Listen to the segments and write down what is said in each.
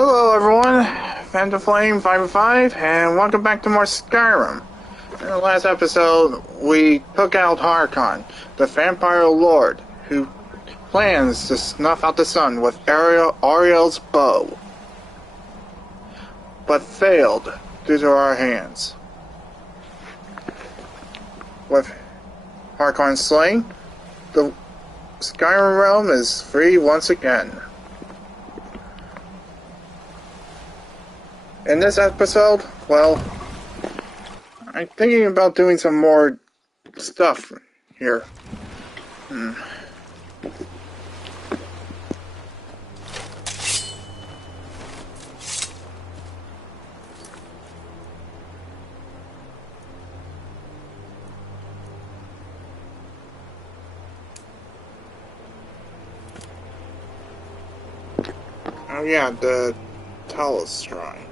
Hello everyone, Phantom Flame 505, and welcome back to more Skyrim. In the last episode, we took out Harkon, the vampire lord, who plans to snuff out the sun with Ariel's bow, but failed due to our hands. With Harkon slain, the Skyrim realm is free once again. In this episode, well, I'm thinking about doing some more stuff here. Oh yeah, the Talus Shrine.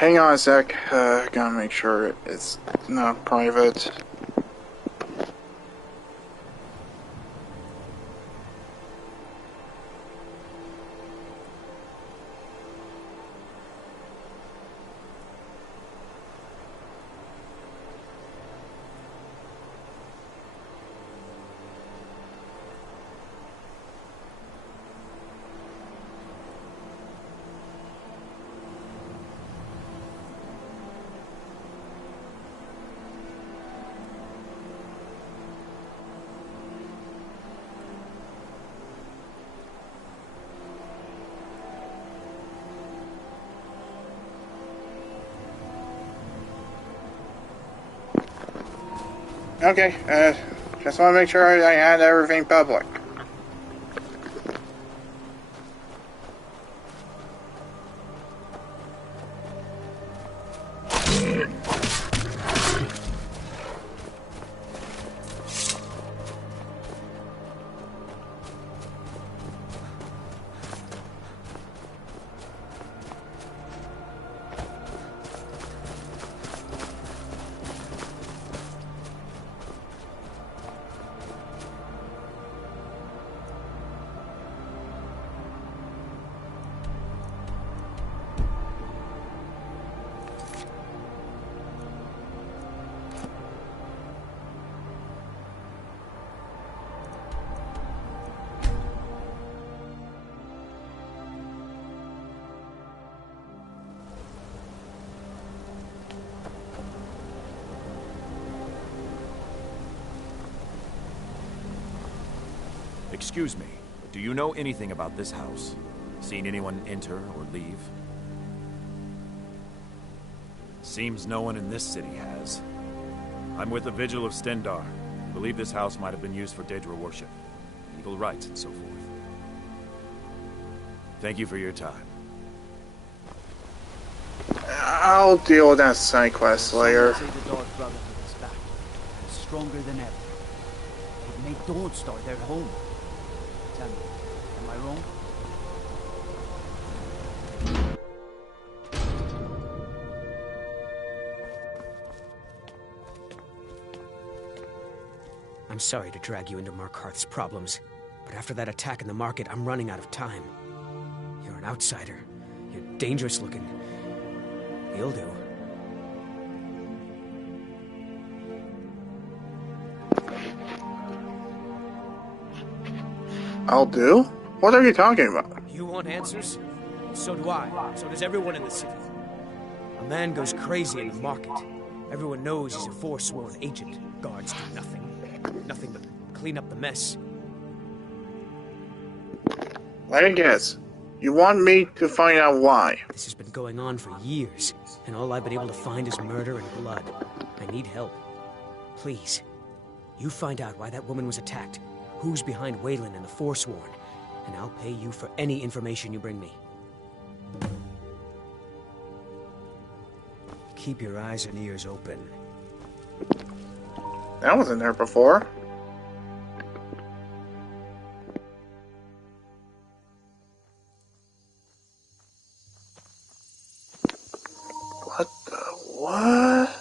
Hang on a sec, gotta make sure it's not private. Okay, just want to make sure I had everything public. Excuse me, but do you know anything about this house? Seen anyone enter or leave? Seems no one in this city has. I'm with the Vigil of Stendar. I believe this house might have been used for Daedra worship, evil rites, and so forth. Thank you for your time. I'll deal with that side quest later. Say the Dark Brotherhood is back, and stronger than ever. They've made Dawnstar their home. Tell me, am I wrong? I'm sorry to drag you into Markarth's problems, but after that attack in the market, I'm running out of time. You're an outsider. You're dangerous looking. You'll do. I'll do? What are you talking about? You want answers? So do I. So does everyone in the city. A man goes crazy in the market. Everyone knows he's a forsworn agent. Guards do nothing. Nothing but clean up the mess. Let me guess. You want me to find out why? This has been going on for years, and all I've been able to find is murder and blood. I need help. Please. You find out why that woman was attacked, who's behind Waylon and the Forsworn, and I'll pay you for any information you bring me. Keep your eyes and ears open. That wasn't there before. What the what?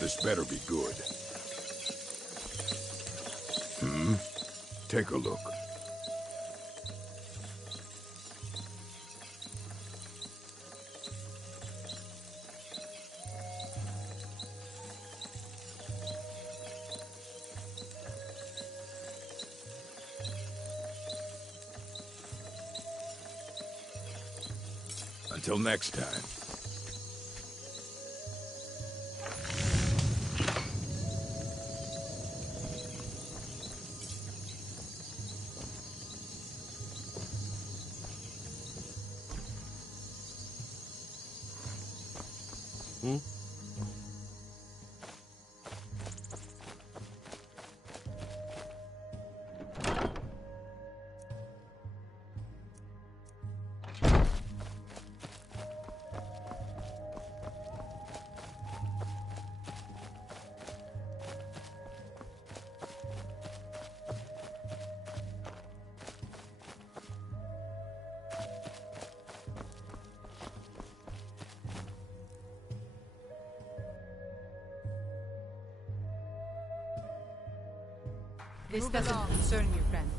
This better be good. Take a look. Until next time. This doesn't concern you, friend.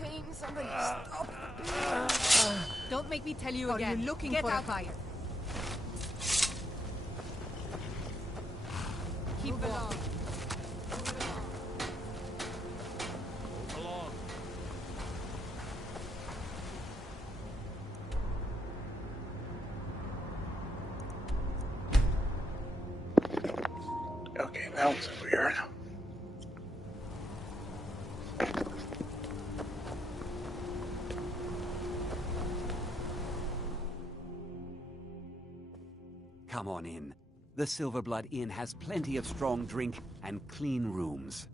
Pain, somebody stop. Don't make me tell you Are again. you looking Get for a out. fire? Keep along. Okay, that was weird. Come on in. The Silverblood Inn has plenty of strong drink and clean rooms.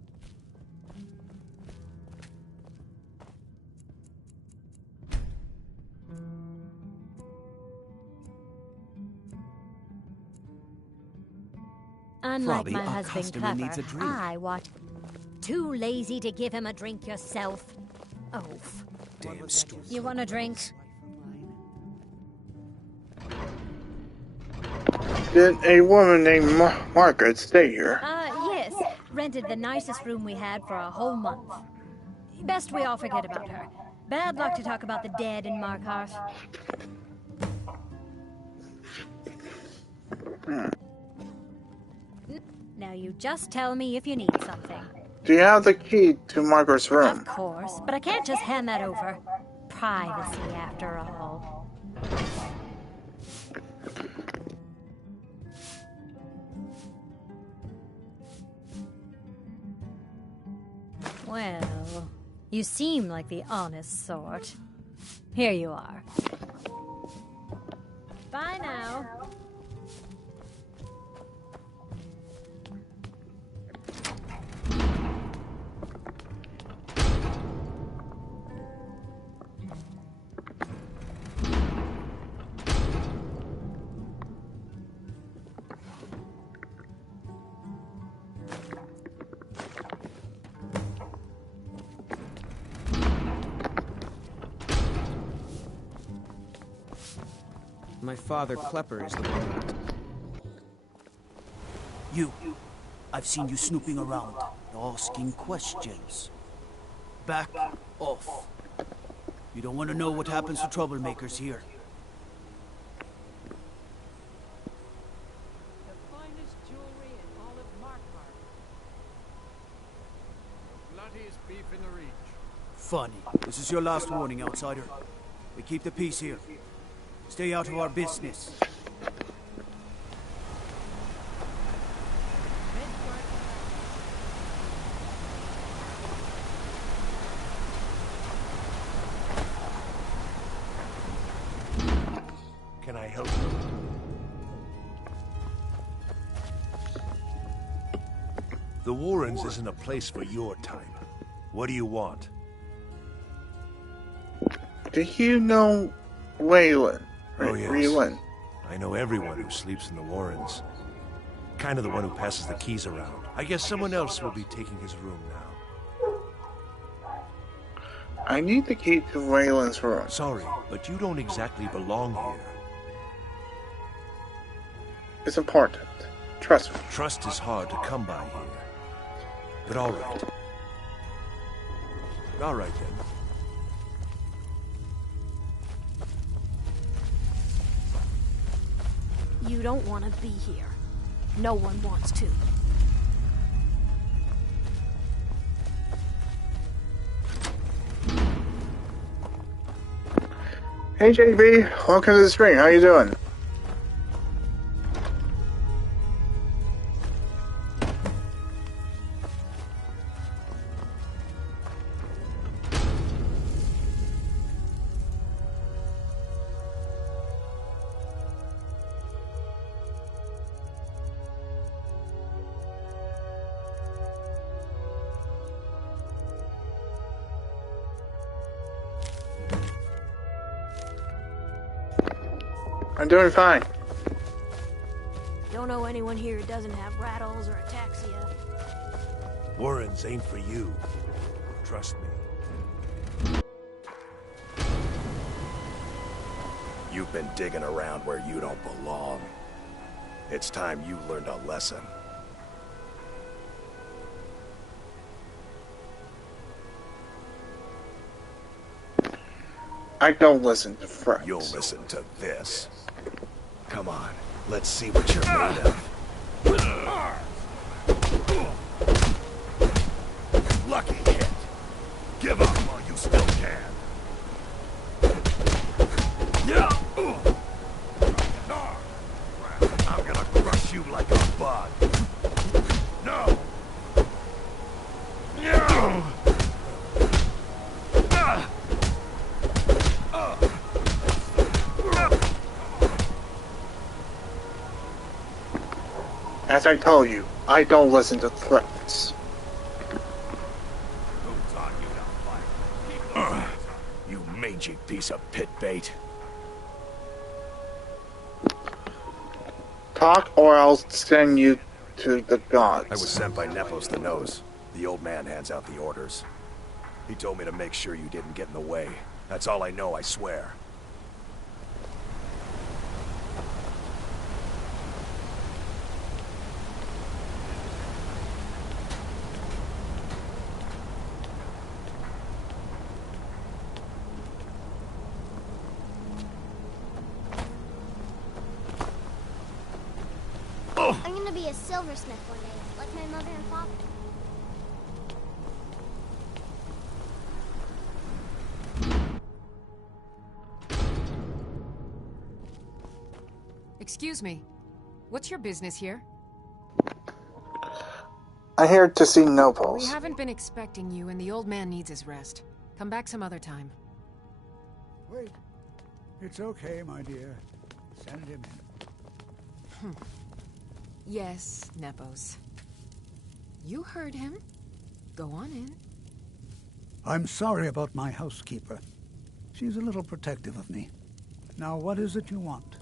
Unlike Robbie, my our husband customer needs a Clever, drink. I watch. Too lazy to give him a drink yourself. Oof. Damn stupid. You want a drink? Did a woman named Margaret stay here? Yes. Rented the nicest room we had for a whole month. Best we all forget about her. Bad luck to talk about the dead in Markarth. Now you just tell me if you need something. Do you have the key to Margaret's room? Of course, but I can't just hand that over. Privacy, after all. Well, you seem like the honest sort. Here you are. Bye now. my father, Klepper, is the one. You. I've seen you snooping around, asking questions. Back off. You don't want to know what happens to troublemakers here. The finest jewelry in all of Markhart. Bloodiest beef in the reach. Funny. This is your last warning, outsider. We keep the peace here. Stay out of our business. Can I help you? The Warrens isn't a place for your type. What do you want? Do you know Waylon? Oh, yes. Waylon. I know everyone who sleeps in the Warrens. Kind of the one who passes the keys around. I guess someone else will be taking his room now. I need the key to Waylon's room. Sorry, but you don't exactly belong here. It's important. Trust me. Trust is hard to come by here. But all right. All right, then. You don't want to be here. No one wants to. Hey JB, welcome to the stream. How you doing? I'm doing fine. Don't know anyone here who doesn't have rattles or ataxia. Warrens ain't for you. Trust me. You've been digging around where you don't belong. It's time you learned a lesson. I don't listen to friends. You'll listen to this. Come on, let's see what you're made of. Lucky hit. Give up while you still can. I'm gonna crush you like a bug. No. As I told you, I don't listen to threats. Who taught you to fight? You mangy piece of pit bait. Talk or I'll send you to the gods. I was sent by Nepos the Nose. The old man hands out the orders. He told me to make sure you didn't get in the way. That's all I know, I swear. I'm gonna be a silversmith one day, like my mother and father. Excuse me. What's your business here? I'm here to see We Nobles. haven't been expecting you, and the old man needs his rest. Come back some other time. Wait. It's okay, my dear. Send him in. Yes, Nepos. You heard him. Go on in. I'm sorry about my housekeeper. She's a little protective of me. Now, what is it you want?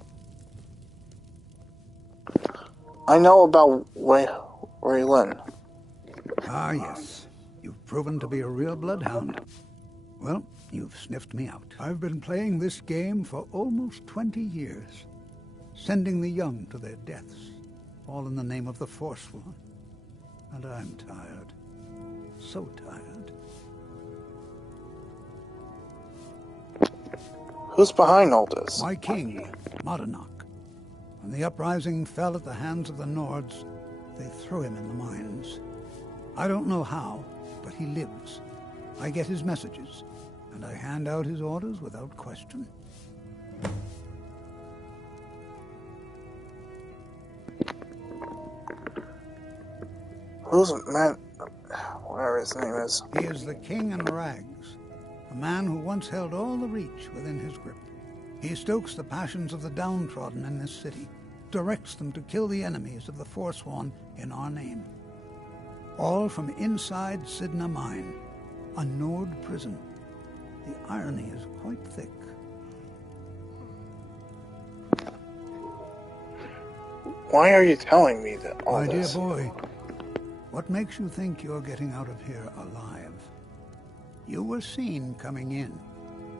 I know about Waylon. Ah, yes. You've proven to be a real bloodhound. Well, you've sniffed me out. I've been playing this game for almost 20 years. sending the young to their deaths, all in the name of the Forsworn. And I'm tired. So tired. Who's behind all this? My king, Modernach. When the uprising fell at the hands of the Nords, they threw him in the mines. I don't know how, but he lives. I get his messages, and I hand out his orders without question. Who's man? Whatever his name is. He is the king in rags, a man who once held all the Reach within his grip. He stokes the passions of the downtrodden in this city, directs them to kill the enemies of the Forsworn in our name. All from inside Sidna Mine, a Nord prison. The irony is quite thick. Why are you telling me that all My this? dear boy, what makes you think you're getting out of here alive? You were seen coming in.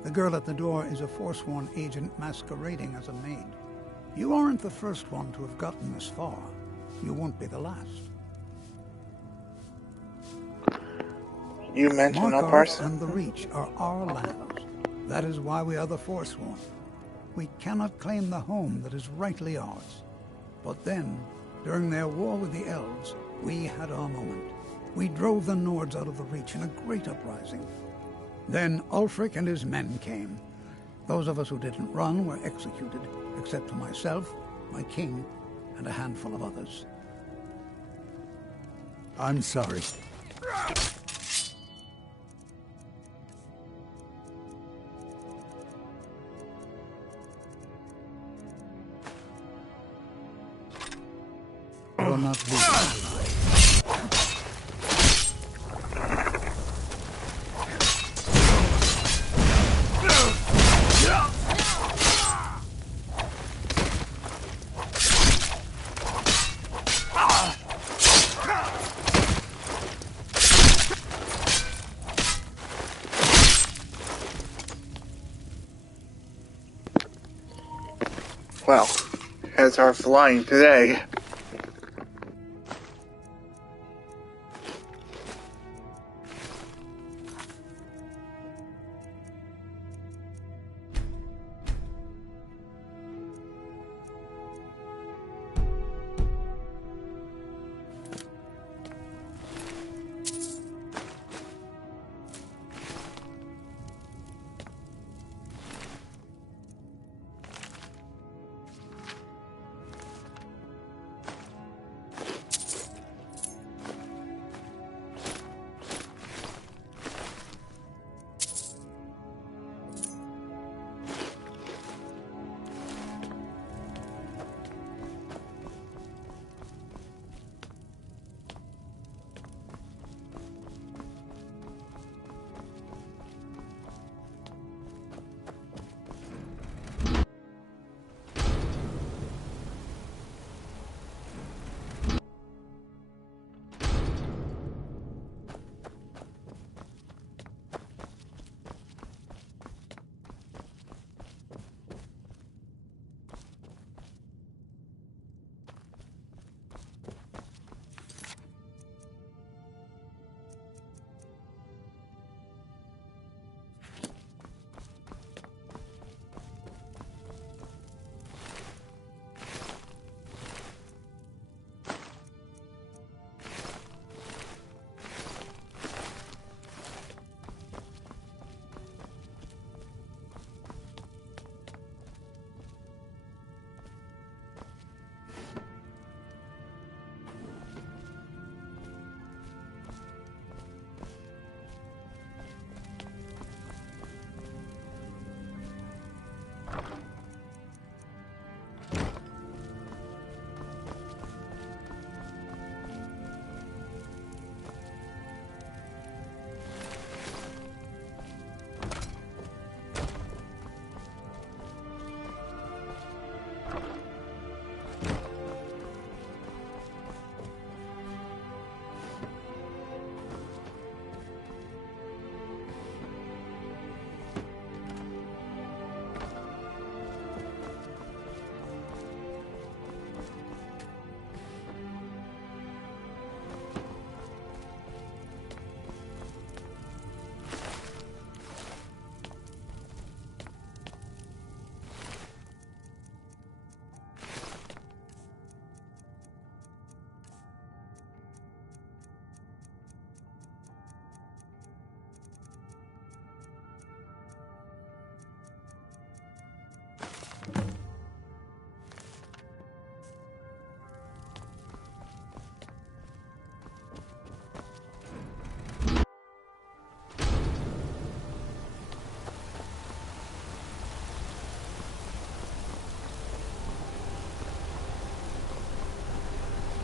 The girl at the door is a Forsworn agent masquerading as a maid. You aren't the first one to have gotten this far. You won't be the last. You mentioned a Markarth person? and the Reach are our lands. That is why we are the Forsworn. We cannot claim the home that is rightly ours. But then, during their war with the Elves, we had our moment. We drove the Nords out of the Reach in a great uprising. Then Ulfric and his men came. Those of us who didn't run were executed, except for myself, my king, and a handful of others. I'm sorry. You're not leaving alive. Well, heads are flying today.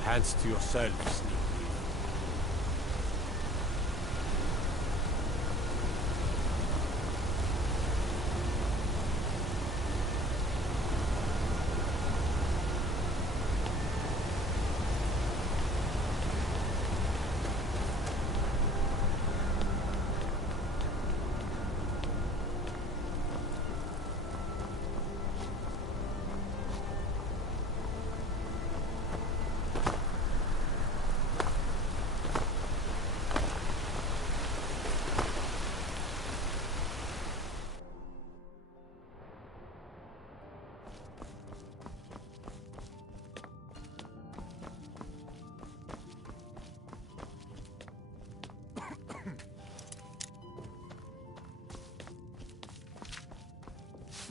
Hands to yourself, sneak thief.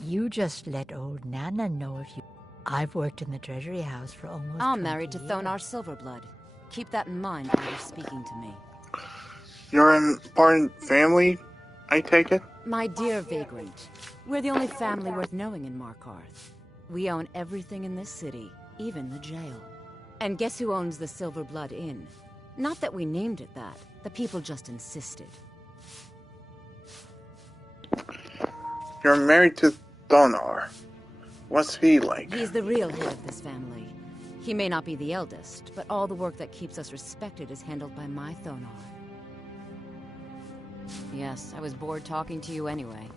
You just let old Nana know if you... I've worked in the Treasury House for almost I'm married to 20 Thonar years. Silverblood. Keep that in mind while you're speaking to me. You're an important family, I take it? My dear Vagrant, we're the only family worth knowing in Markarth. We own everything in this city, even the jail. And guess who owns the Silverblood Inn? Not that we named it that. The people just insisted. You're married to Thonar. What's he like? He's the real head of this family. He may not be the eldest, but all the work that keeps us respected is handled by my Thonar. Yes, I was bored talking to you anyway.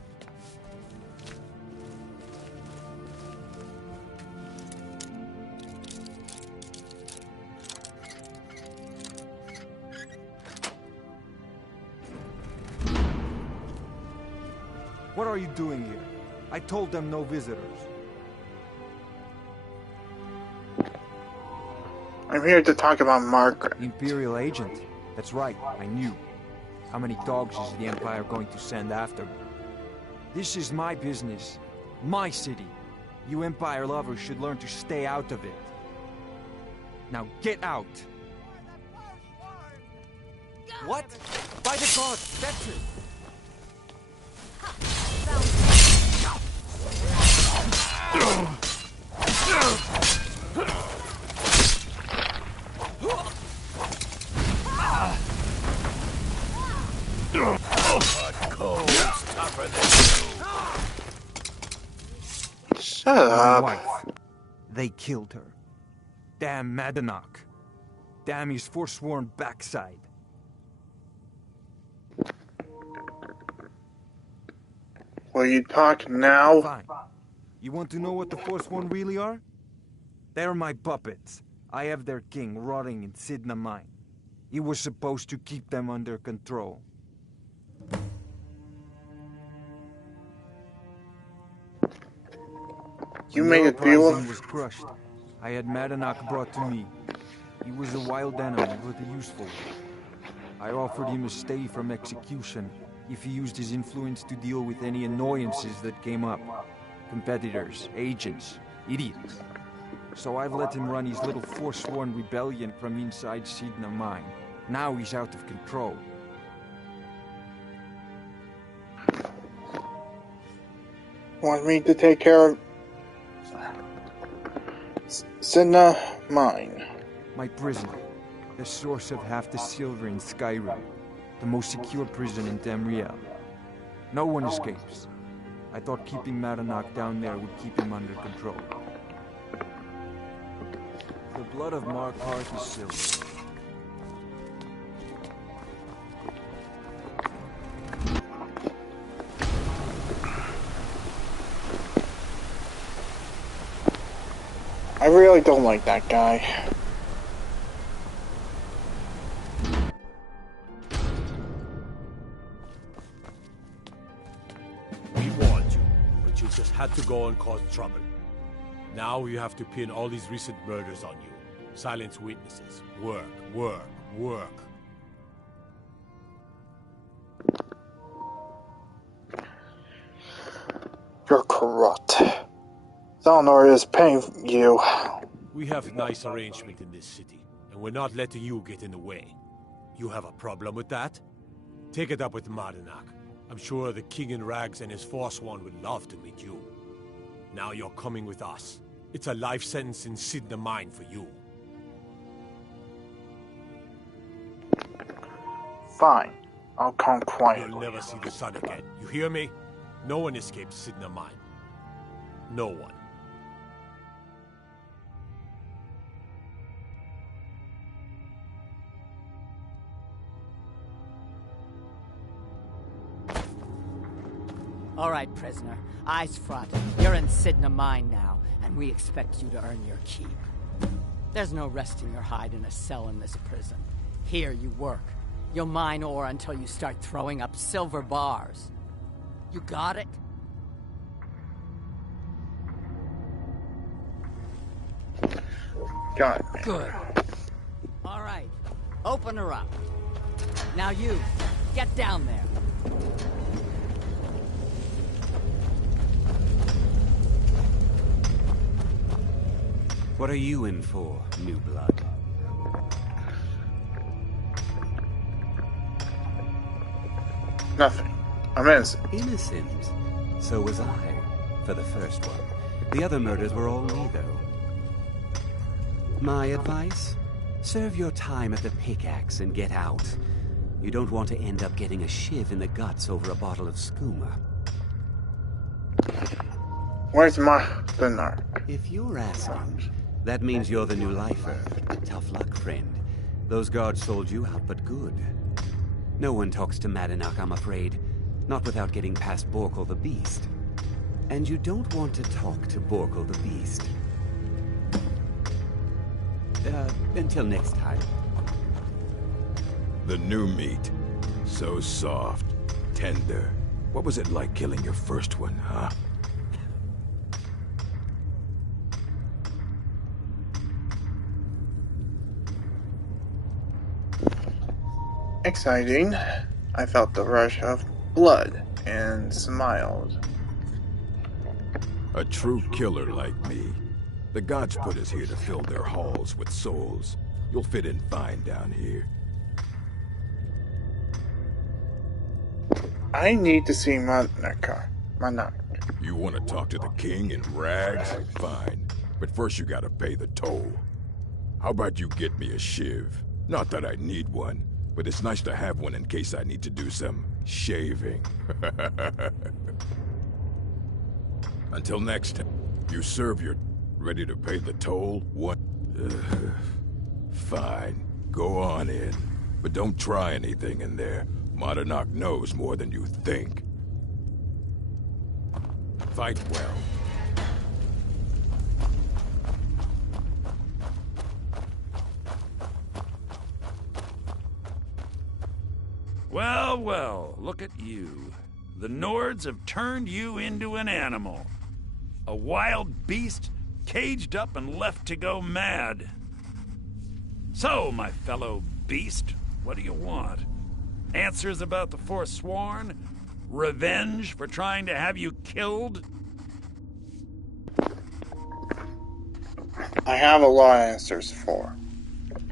What are you doing here? I told them no visitors. I'm here to talk about Margaret. Imperial agent? That's right, I knew. How many dogs is the Empire going to send after me? This is my business. My city. You Empire lovers should learn to stay out of it. Now get out! What? By the gods, that's it! Shut up. My wife. They killed her. Damn Madanach. Damn his forsworn backside. Will you talk now? Fine. You want to know what the Forsworn really are? They're my puppets. I have their king rotting in Sidna Mine. He was supposed to keep them under control. You When made the a deal uprising was crushed. I had Madanach brought to me. He was a wild animal, but a useful one. I offered him a stay from execution if he used his influence to deal with any annoyances that came up. Competitors, agents, idiots. So I've let him run his little forsworn rebellion from inside Sidna Mine. Now he's out of control. Want me to take care of Sidna Mine? My prison. The source of half the silver in Skyrim. The most secure prison in Tamriel. No one escapes. I thought keeping Madanach down there would keep him under control. The blood of Markarth is silver. I really don't like that guy. We warned you, but you just had to go and cause trouble. Now you have to pin all these recent murders on you. Silence witnesses. Work, work, work. You're corrupt. Thalnor is paying you. We have nice arrangement in this city, and we're not letting you get in the way. You have a problem with that? Take it up with Madanach. I'm sure the King in Rags and his Forsworn would love to meet you. Now you're coming with us. It's a life sentence in Sidna Mine for you. Fine. I'll come quietly. You'll never see the sun again. You hear me? No one escapes Sidna Mine. No one. All right, prisoner. Eyes front. You're in Sidna Mine now, and we expect you to earn your keep. There's no resting your hide in a cell in this prison. Here you work. You'll mine ore until you start throwing up silver bars. You got it? Got it. Good. All right. Open her up. Now you, get down there. What are you in for, new blood? Nothing. I'm innocent. Innocent? So was I, for the first one. The other murders were all me, though. My advice? Serve your time at the pickaxe and get out. You don't want to end up getting a shiv in the guts over a bottle of skooma. Where's the narc? If you're asking, that means you're the new lifer. Tough luck, friend. Those guards sold you out, but good. No one talks to Madanach, I'm afraid. Not without getting past Borkle the Beast. And you don't want to talk to Borkle the Beast. Until next time. The new meat. So soft. Tender. What was it like killing your first one, huh? Exciting. I felt the rush of blood and smiled. A true killer like me. The gods put us here to fill their halls with souls. You'll fit in fine down here. I need to see Madanach. You want to talk to the king in rags? Fine. But first you gotta pay the toll. How about you get me a shiv? Not that I need one, but it's nice to have one in case I need to do some shaving. Until next time, you serve your... Ready to pay the toll? What? Fine. Go on in. But don't try anything in there. Madanach knows more than you think. Fight well. Well, well, look at you. The Nords have turned you into an animal. A wild beast caged up and left to go mad. So, my fellow beast, what do you want? Answers about the Forsworn? Revenge for trying to have you killed? I have a lot of answers for.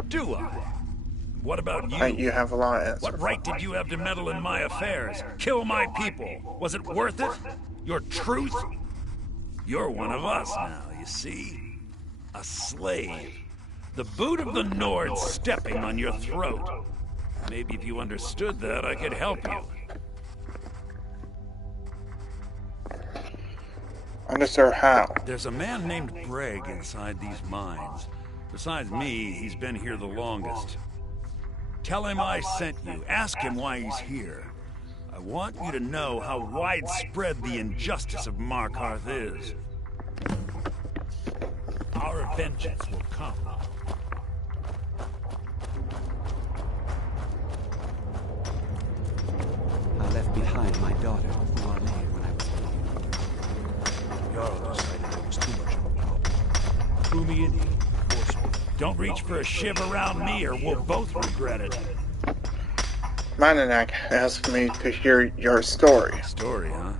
Do I? What about you? You have a lot of answers. What right did you have to meddle in my affairs? Kill my people? Was it worth it? Your truth? You're one of us now, you see? A slave. The boot of the Nords stepping on your throat. Maybe if you understood that, I could help you. Understood how? There's a man named Breg inside these mines. Besides me, he's been here the longest. Tell him I sent you. Ask him why he's here. I want you to know how widespread the injustice of Markarth is. Our vengeance will come. I left behind my daughter, Marley, when I was Jarl decided there was too much of a problem. Threw me in here. Forced me. Don't reach for a shiv around me or we'll both regret it. Madanach asked me to hear your story. Story, huh?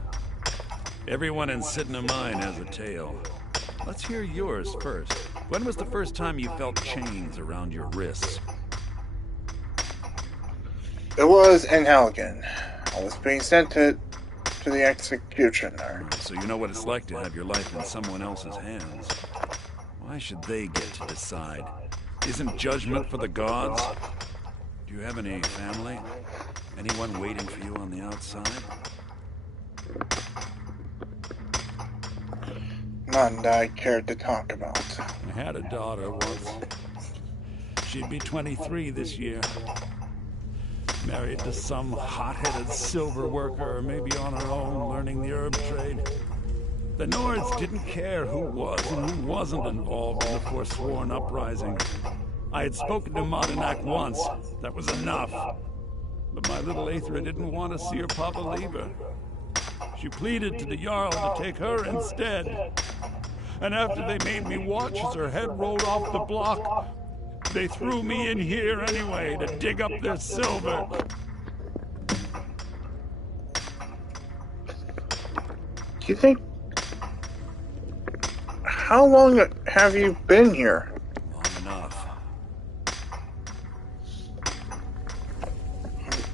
Everyone in Sidna Mine has a tale. Let's hear yours first. When was the first time you felt chains around your wrists? It was in Helgen. I was being sent to the executioner. So you know what it's like to have your life in someone else's hands. Why should they get to decide? Isn't judgment for the gods? Do you have any family? Anyone waiting for you on the outside? None that I cared to talk about. I had a daughter once. She'd be 23 this year. Married to some hot-headed silver worker, or maybe on her own, learning the herb trade. The Nords didn't care who was and who wasn't involved in the Forsworn uprising. I had spoken to Madanak once. That was enough. But my little Aethra didn't want to see her papa leave her. She pleaded to the Jarl to take her instead. And after they made me watch as her head rolled off the block, they threw me in here anyway to dig up their silver. Do you think... How long have you been here? Long enough.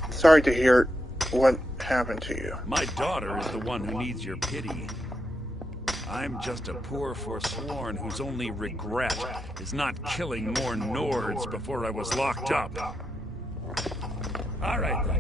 Sorry to hear what happened to you. My daughter is the one who needs your pity. I'm just a poor Forsworn whose only regret is not killing more Nords before I was locked up. All right, then.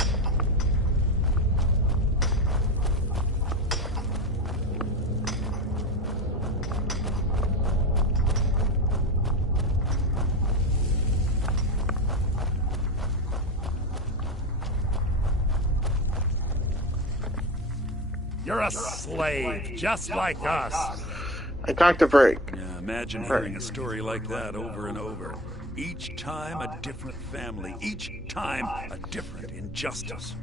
You're a slave, just like us. I talked a break. Yeah, imagine hearing a story like that over and over. Each time a different family, each time a different injustice.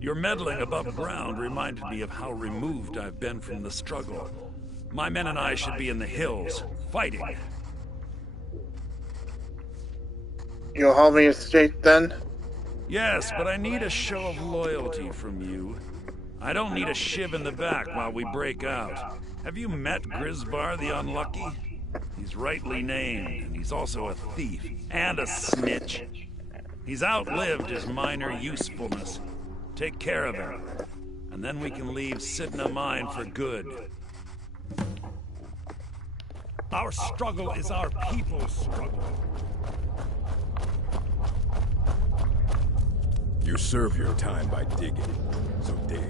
Your meddling above ground reminded me of how removed I've been from the struggle. My men and I should be in the hills, fighting. You'll help me escape then? Yes, but I need a show of loyalty from you. I don't need a shiv in the back while we break out. Have you met Grisvar the Unlucky? He's rightly named, and he's also a thief and a snitch. He's outlived his minor usefulness. Take care of him, and then we can leave Sidna Mine for good. Our struggle is our people's struggle. You serve your time by digging, so dig.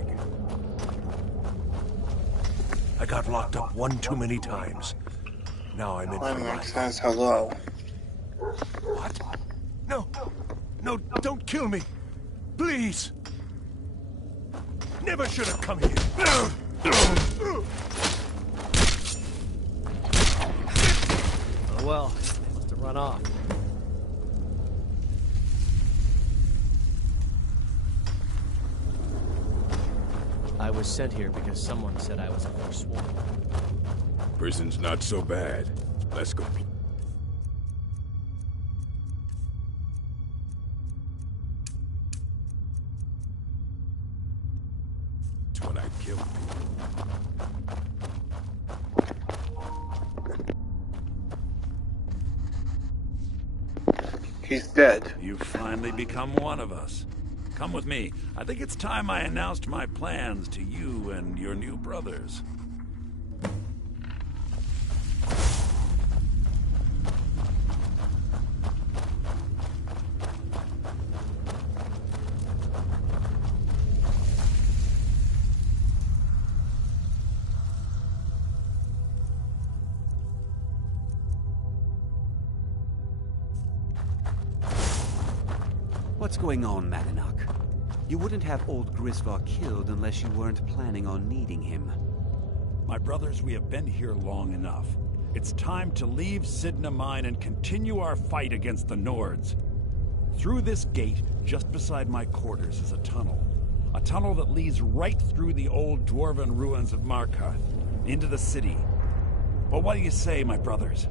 I got locked up one too many times. Now I'm in for life. Says hello. What? No! No, don't kill me! Please! Never should have come here. Oh well, must have run off. I was sent here because someone said I was a Forsworn. Prison's not so bad. Let's go. It's when I kill people. He's dead. You've finally become one of us. Come with me. I think it's time I announced my plans to you and your new brothers. What's going on, Madanak? You wouldn't have old Grisvar killed unless you weren't planning on needing him. My brothers, we have been here long enough. It's time to leave Sidna Mine and continue our fight against the Nords. Through this gate, just beside my quarters, is a tunnel. A tunnel that leads right through the old dwarven ruins of Markarth, into the city. Well, what do you say, my brothers?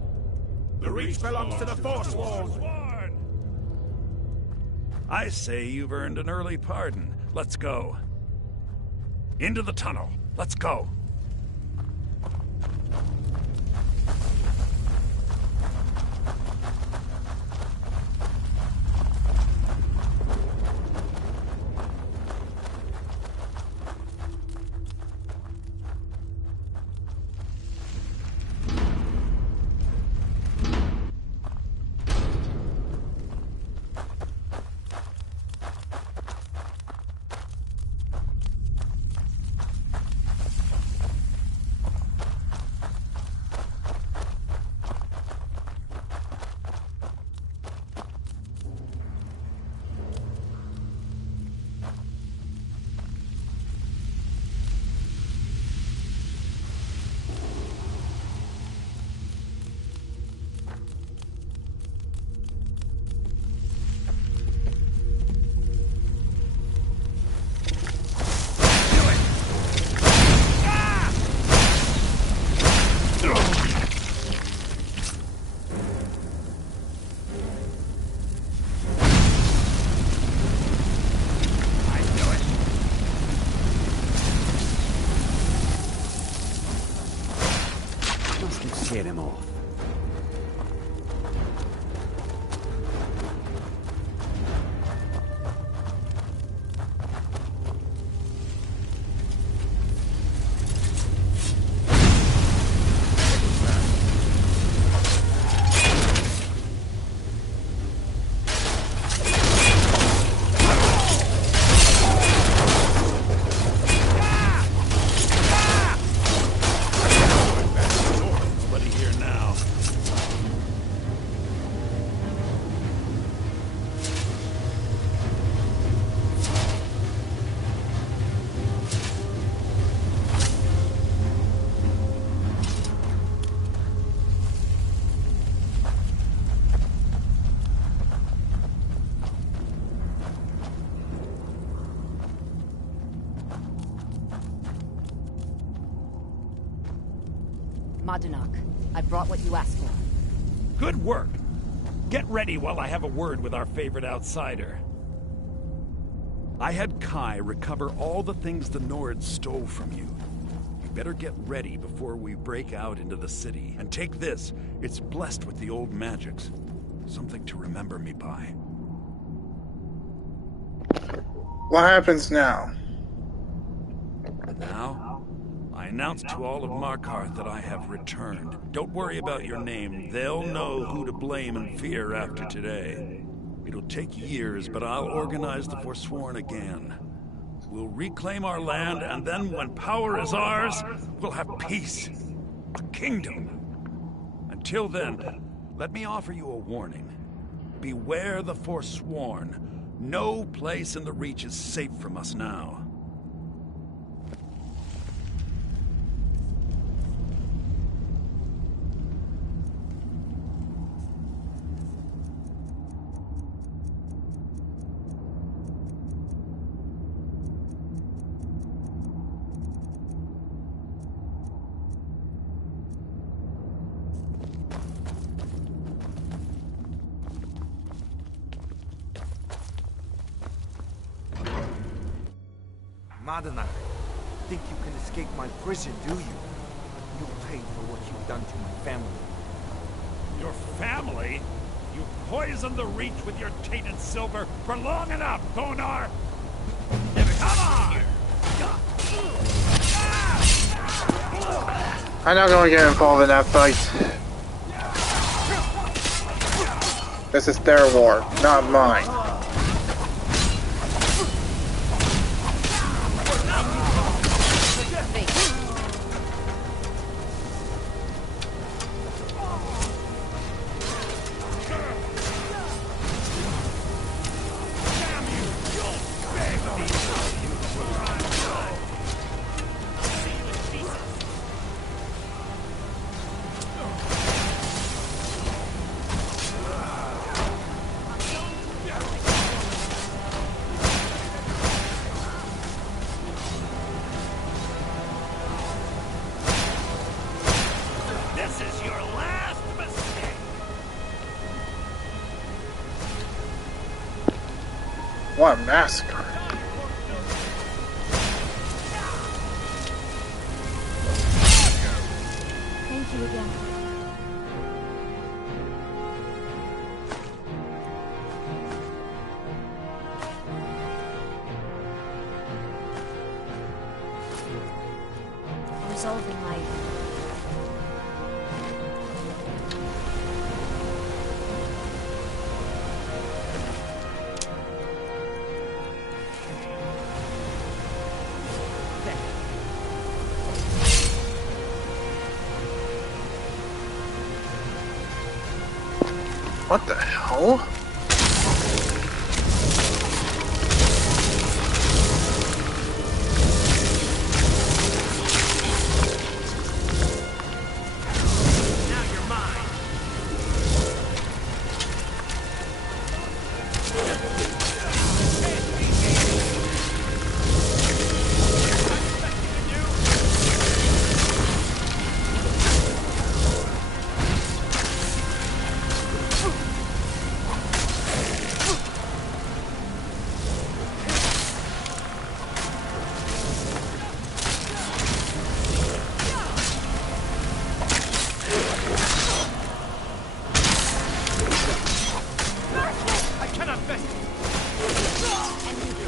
The reach belongs to the Forsworn! I say you've earned an early pardon. Let's go. Into the tunnel. Let's go. them off. Madanak, I brought what you asked for. Good work. Get ready while I have a word with our favorite outsider. I had Kai recover all the things the Nords stole from you. You better get ready before we break out into the city. And take this. It's blessed with the old magics. Something to remember me by. What happens now? Now, I announce to all of Markarth that I have returned. Don't worry about your name. They'll know who to blame and fear after today. It'll take years, but I'll organize the Forsworn again. We'll reclaim our land, and then when power is ours, we'll have peace. A kingdom. Until then, let me offer you a warning. Beware the Forsworn. No place in the Reach is safe from us now. Madanak, think you can escape my prison, do you? You'll pay for what you've done to my family. Your family? You poisoned the Reach with your tainted silver for long enough, Thonar! Come on! I'm not going to get involved in that fight. This is their war, not mine. What a massacre. Thank you again. Resolving my... What the hell?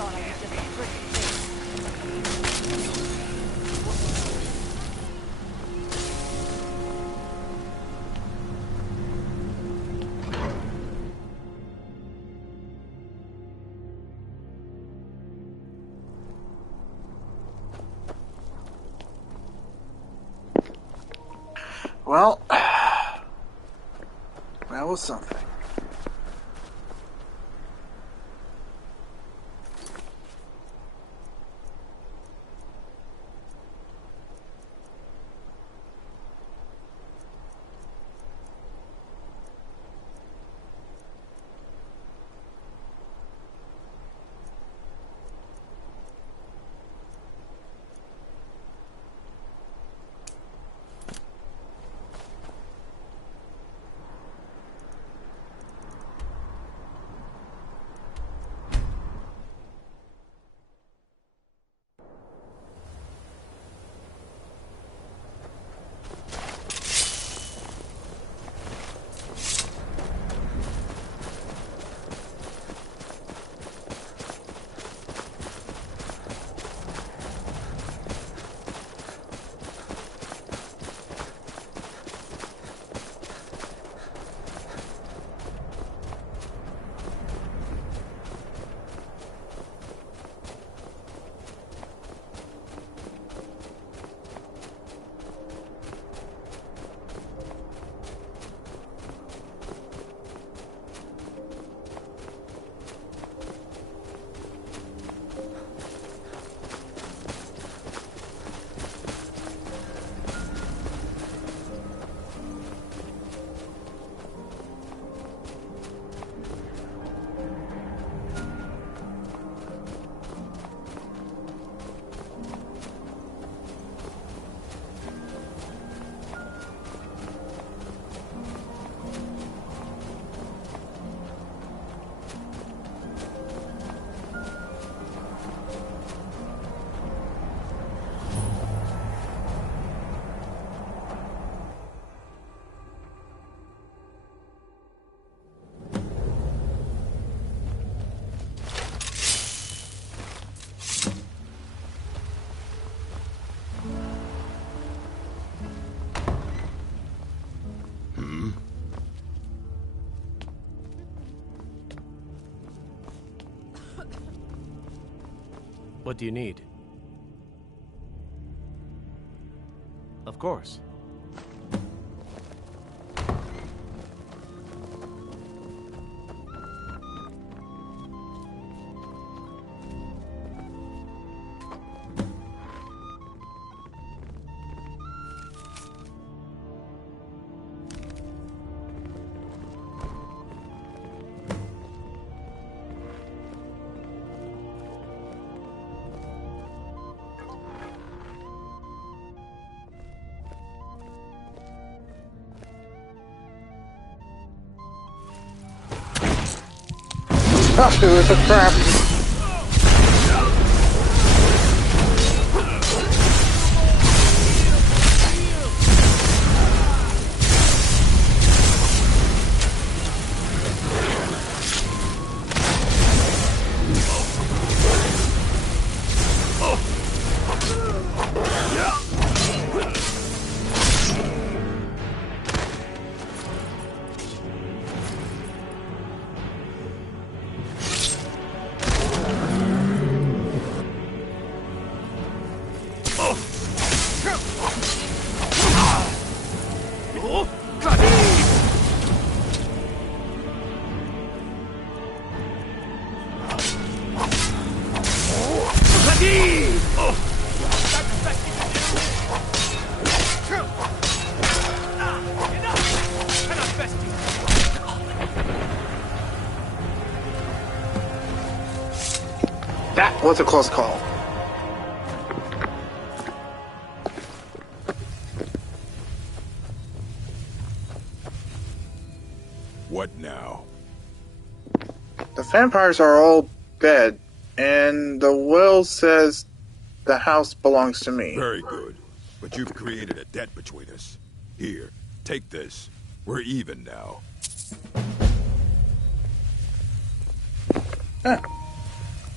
thought I was just a frickin' thing. Well, that was something. What do you need? Of course. Oh, it was a trap. That was a close call. What now? The vampires are all dead, and the will says the house belongs to me. Very good. But you've created a debt between us. Here, take this. We're even now. Huh.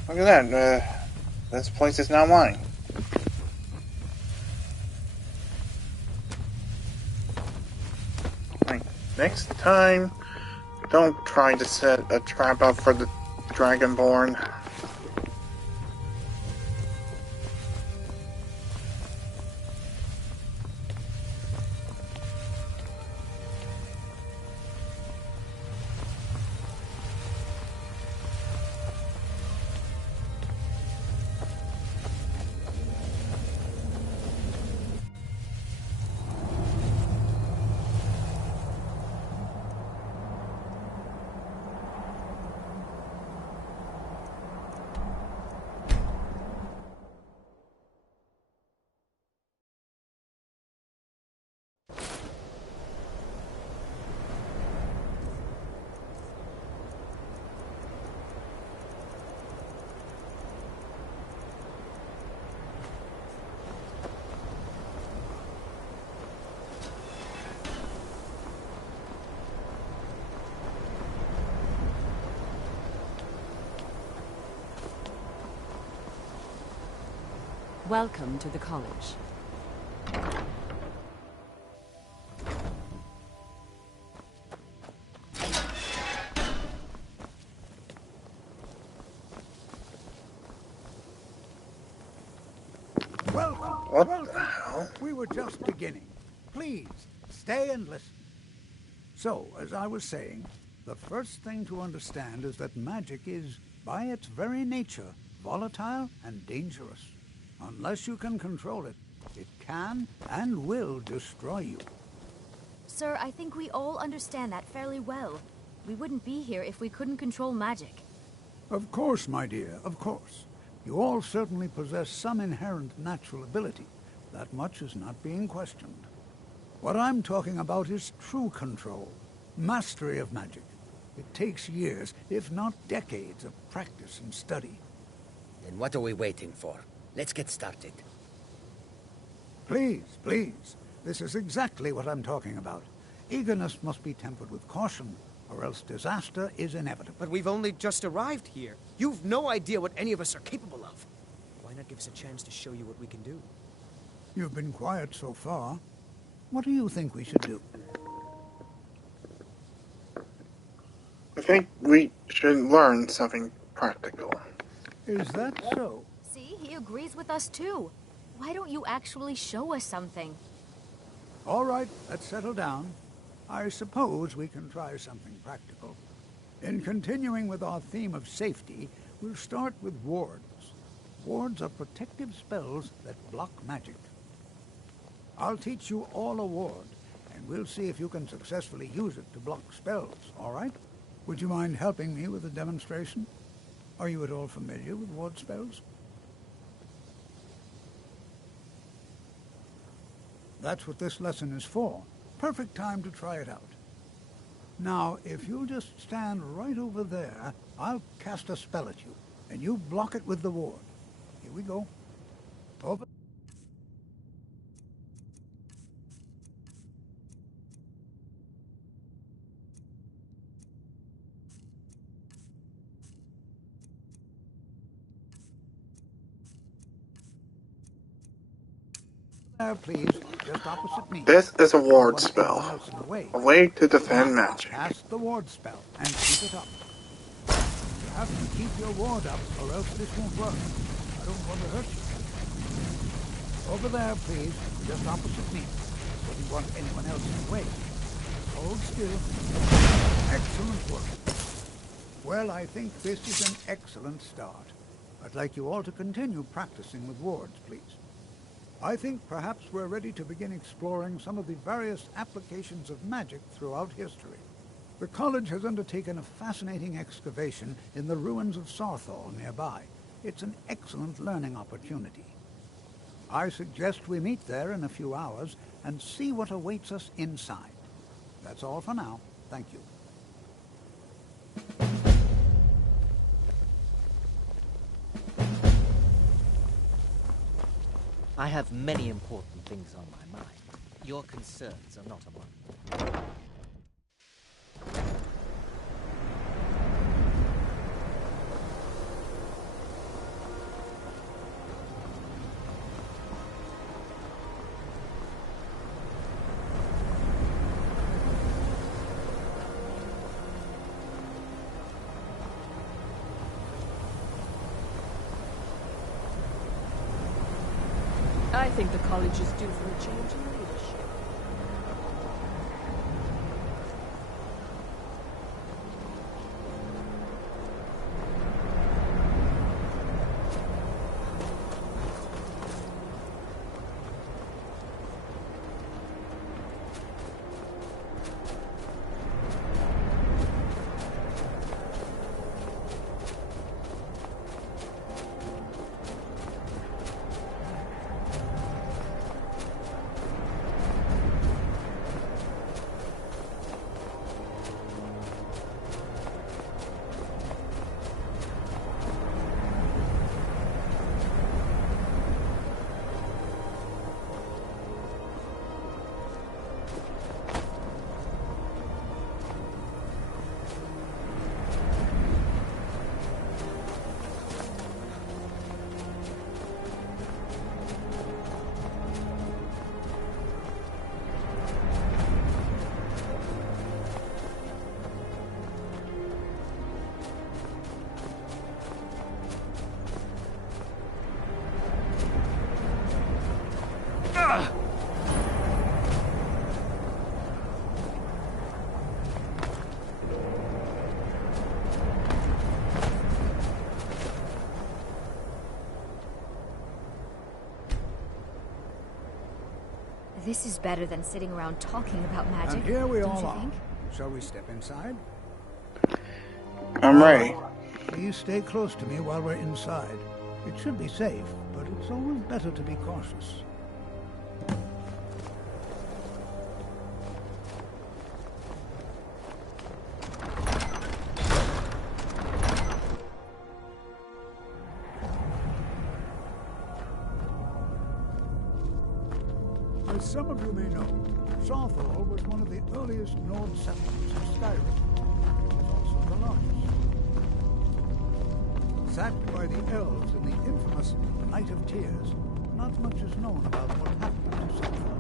Look at that. This place is now mine. Right. Next time, don't try to set a trap up for the Dragonborn. Welcome to the college. Welcome. What the hell? We were just beginning. Please, stay and listen. So, as I was saying, the first thing to understand is that magic is, by its very nature, volatile and dangerous. Unless you can control it, it can and will destroy you. Sir, I think we all understand that fairly well. We wouldn't be here if we couldn't control magic. Of course, my dear, of course. You all certainly possess some inherent natural ability. That much is not being questioned. What I'm talking about is true control, mastery of magic. It takes years, if not decades, of practice and study. Then what are we waiting for? Let's get started. Please, please. This is exactly what I'm talking about. Eagerness must be tempered with caution, or else disaster is inevitable. But we've only just arrived here. You've no idea what any of us are capable of. Why not give us a chance to show you what we can do? You've been quiet so far. What do you think we should do? I think we should learn something practical. Is that so? See, he agrees with us too. Why don't you actually show us something? All right, let's settle down. I suppose we can try something practical. In continuing with our theme of safety, we'll start with wards. Wards are protective spells that block magic. I'll teach you all a ward, and we'll see if you can successfully use it to block spells, all right? Would you mind helping me with a demonstration? Are you at all familiar with ward spells? That's what this lesson is for. Perfect time to try it out. Now, if you'll just stand right over there, I'll cast a spell at you, and you block it with the ward. Here we go. Over. There, please, just opposite me. This is a ward spell. A way to defend magic. Cast the ward spell and keep it up. You have to keep your ward up, or else this won't work. I don't want to hurt you. Over there, please, just opposite me. Wouldn't want anyone else in the way. Hold still. Excellent work. Well, I think this is an excellent start. I'd like you all to continue practicing with wards, please. I think perhaps we're ready to begin exploring some of the various applications of magic throughout history. The college has undertaken a fascinating excavation in the ruins of Sarthal nearby. It's an excellent learning opportunity. I suggest we meet there in a few hours and see what awaits us inside. That's all for now. Thank you. I have many important things on my mind. Your concerns are not among them. I think the college is due for a change in leadership. This is better than sitting around talking about magic. And here we don't all you are. think? Shall we step inside? I'm ready. Please stay close to me while we're inside. It should be safe, but it's always better to be cautious. As some of you may know, Sawthall was one of the earliest Nord settlements in Skyrim. It was also the largest. Sacked by the elves in the infamous Night of Tears, not much is known about what happened to Sawthall.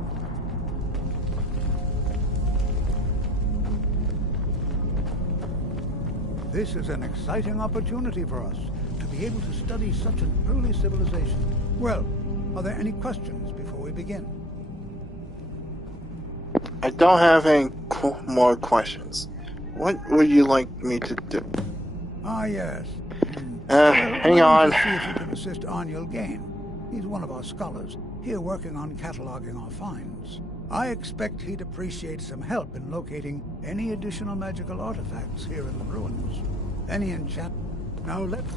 This is an exciting opportunity for us to be able to study such an early civilization. Well, are there any questions before we begin? I don't have any more questions. What would you like me to do? Ah, yes. Hang on. See if you can assist Arniel Gain. He's one of our scholars, here working on cataloging our finds. I expect he'd appreciate some help in locating any additional magical artifacts here in the ruins. Any enchantment? Now let's...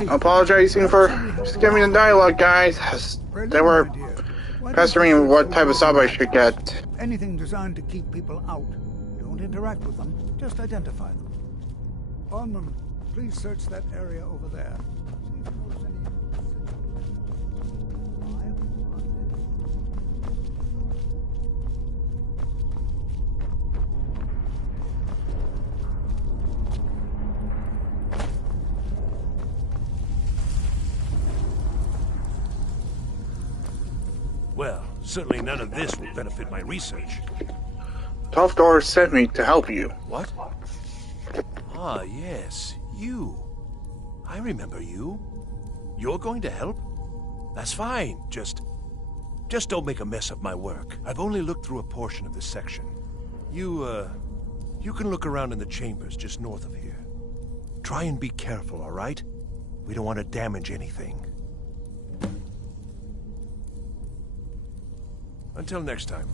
Apologizing for skimming the dialogue, guys. They were pestering what type of sub I should get. Anything designed to keep people out. Don't interact with them, just identify them. Bondman, please search that area over there. Well, certainly none of this will benefit my research. Tough Door sent me to help you. What? Ah, yes, you. I remember you. You're going to help? That's fine. Just don't make a mess of my work. I've only looked through a portion of this section. You can look around in the chambers just north of here. Try and be careful, all right? We don't want to damage anything. Until next time.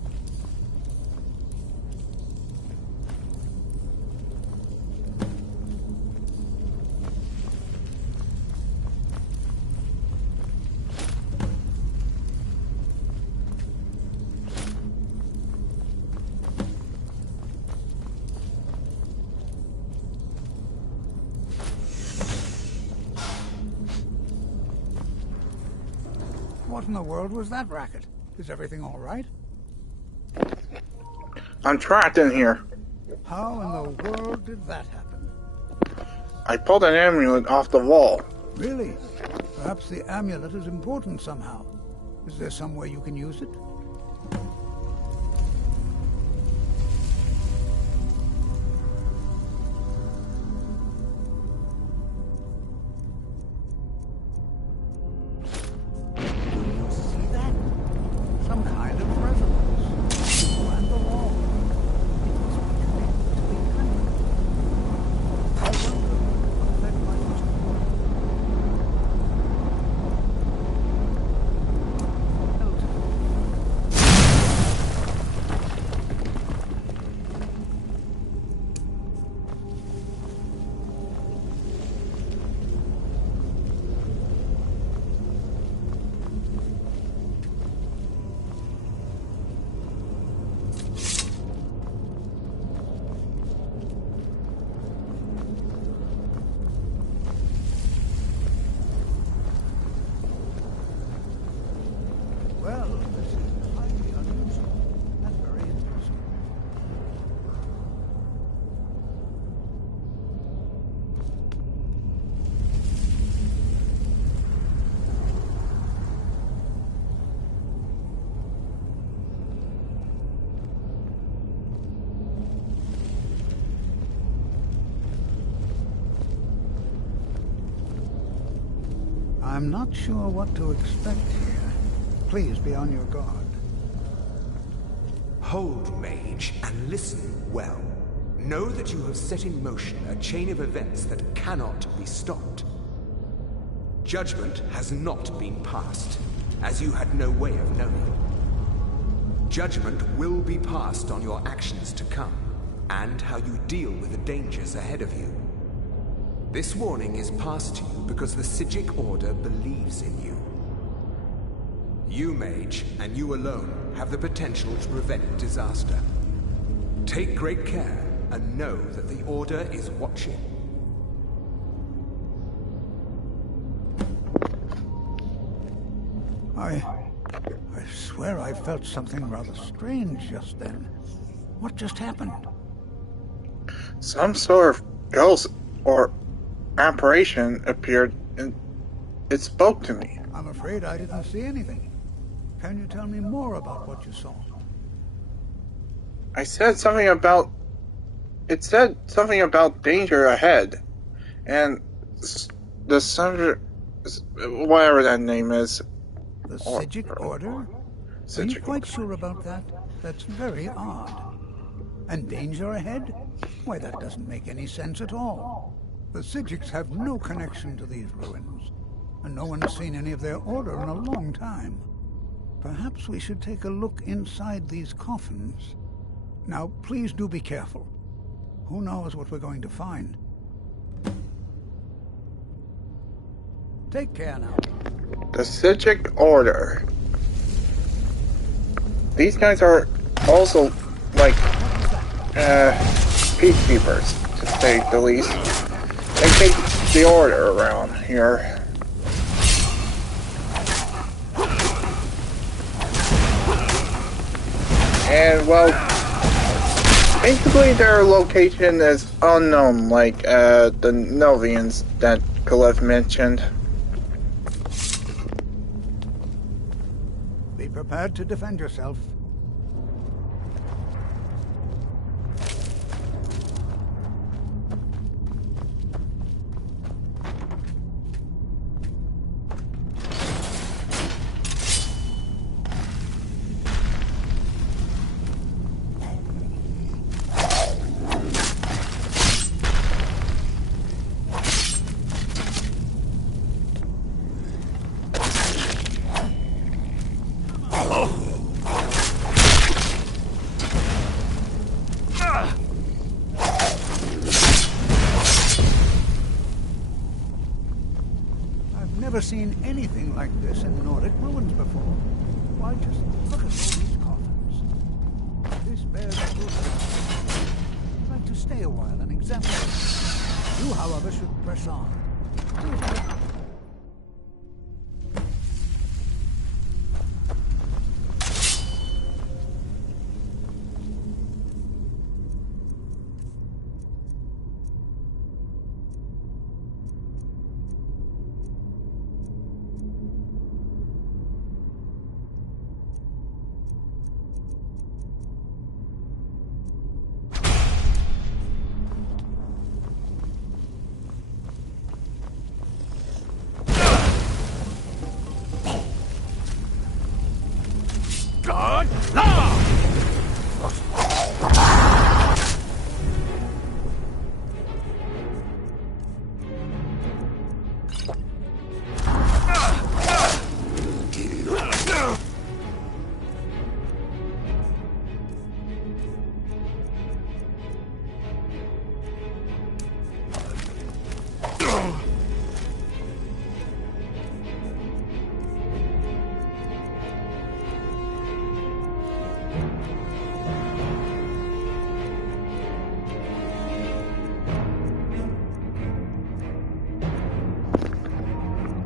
What in the world was that racket? Is everything all right? I'm trapped in here. How in the world did that happen? I pulled an amulet off the wall. Really? Perhaps the amulet is important somehow. Is there some way you can use it? I'm not sure what to expect here. Please be on your guard. Hold, mage, and listen well. Know that you have set in motion a chain of events that cannot be stopped. Judgment has not been passed, as you had no way of knowing. Judgment will be passed on your actions to come, and how you deal with the dangers ahead of you. This warning is passed to you because the Psijic Order believes in you. You, mage, and you alone, have the potential to prevent disaster. Take great care, and know that the Order is watching. I swear I felt something rather strange just then. What just happened? Some sort of ghost or apparition appeared and it spoke to me. I'm afraid I didn't see anything. Can you tell me more about what you saw? I said something about... It said something about danger ahead. And the subject... Whatever that name is. The Psijic Order? Are you quite sure about that? That's very odd. And danger ahead? Why, that doesn't make any sense at all. The Psijics have no connection to these ruins, and no one's seen any of their order in a long time. Perhaps we should take a look inside these coffins. Now, please do be careful. Who knows what we're going to find? Take care now. The Sijic Order. These guys are also, like, peacekeepers, to say the least. They take the order around here. And, well, basically their location is unknown, like the Novians that Kalev mentioned. Be prepared to defend yourself. Never seen anything like this in Nordic ruins before. Why, just look at all these coffins. This bears proof. I'd like to stay a while and examine it. You, however, should press on.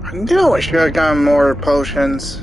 I knew I should have gotten more potions.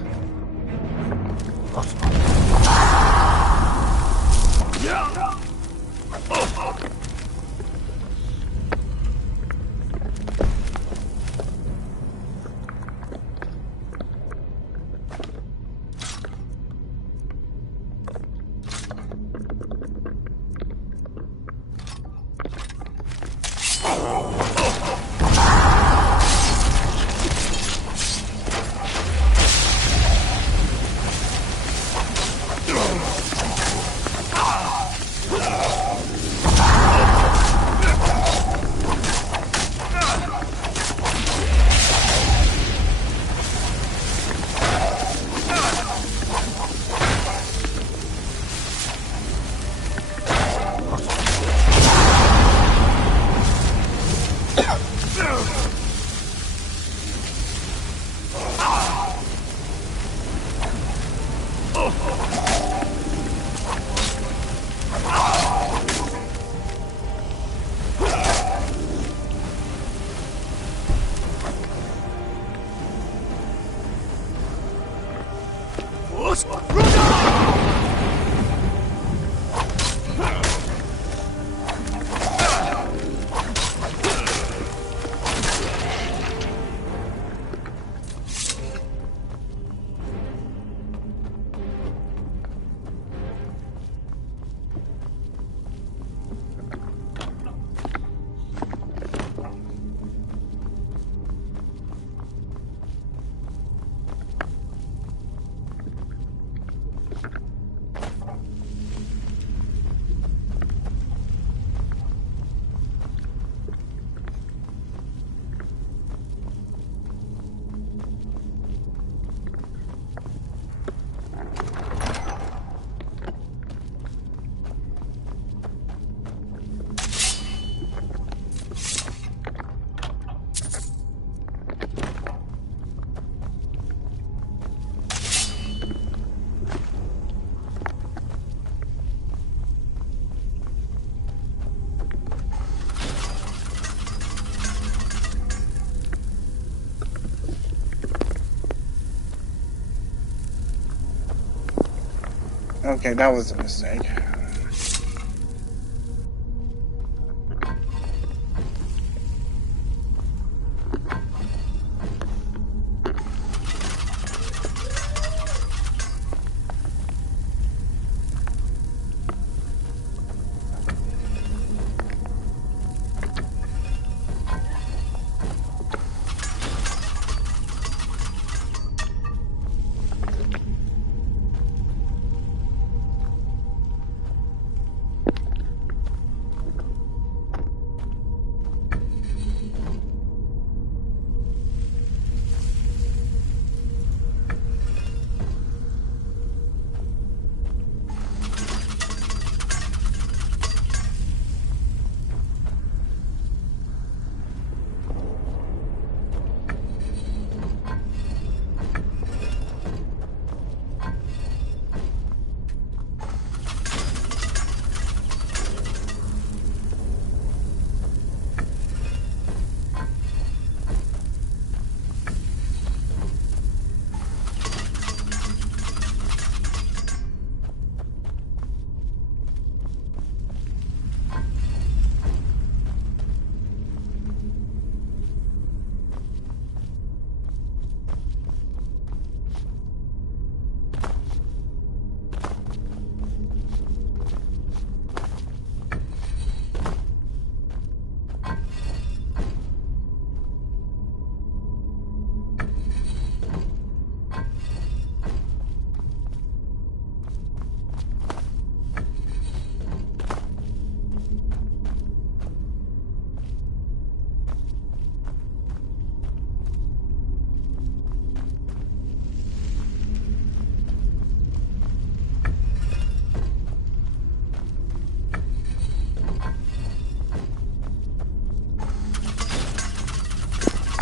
Okay, that was a mistake.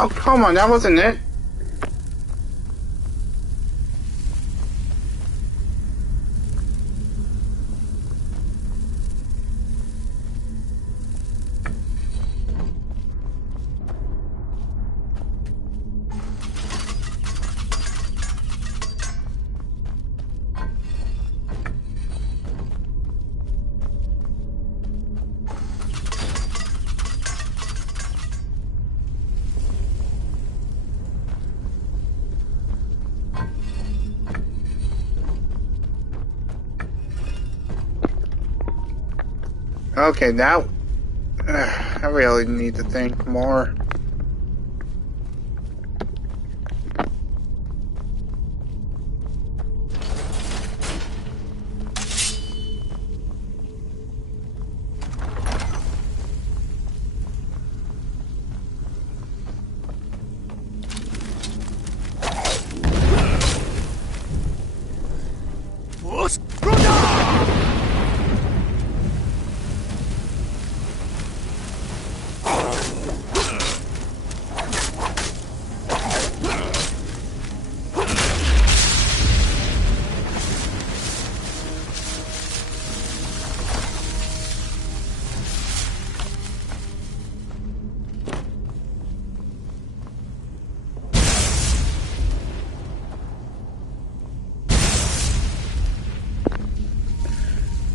Oh, come on, that wasn't it. Okay, now I really need to think more.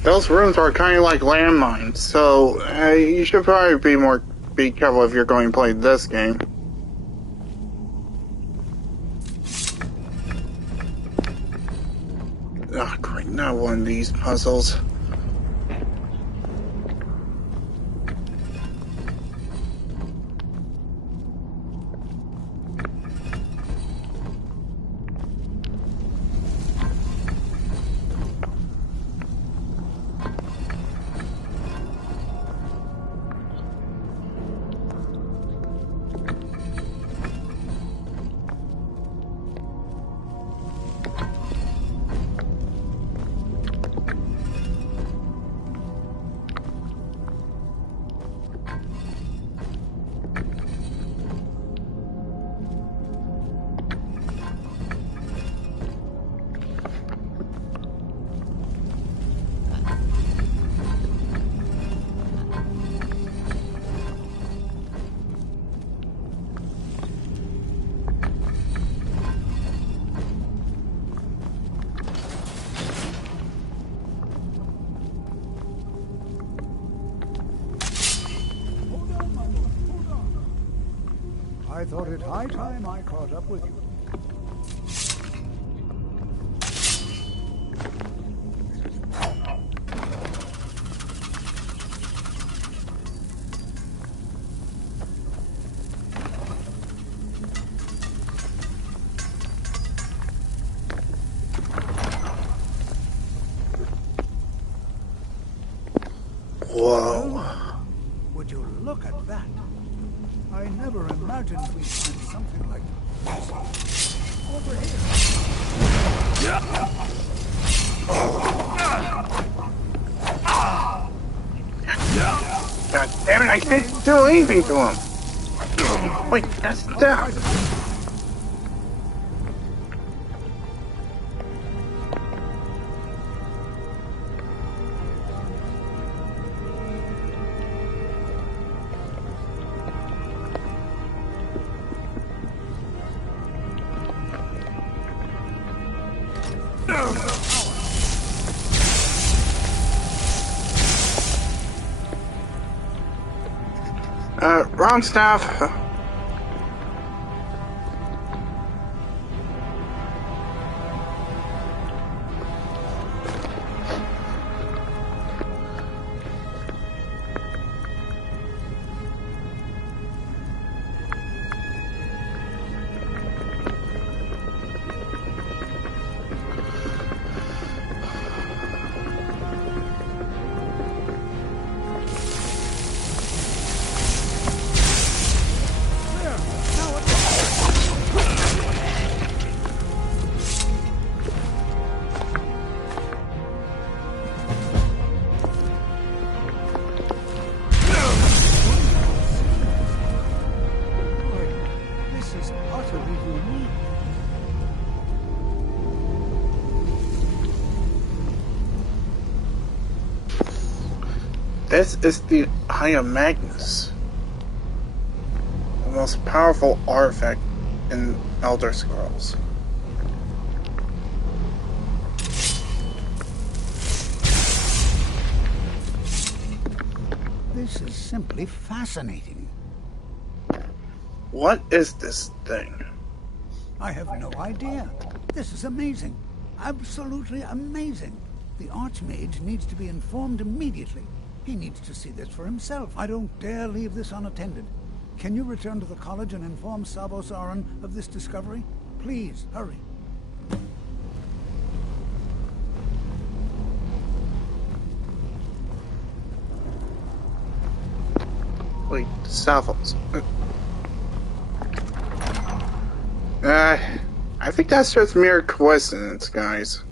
Those rooms are kind of like landmines, so you should probably be careful if you're going to play this game. Oh, great, not one of these puzzles. I thought it high time I caught up with you. Whoa. Would you look at that? I never imagined we'd find something like this. Over here. God damn it, I can't do anything to him. Wait, that's death. Wrong staff. This is the Eye of Magnus, the most powerful artifact in Elder Scrolls. This is simply fascinating. What is this thing? I have no idea. This is amazing. Absolutely amazing. The Archmage needs to be informed immediately. He needs to see this for himself. I don't dare leave this unattended. Can you return to the college and inform Savos Aran of this discovery? Please, hurry. Wait, Savos. I think that's just mere coincidence, guys.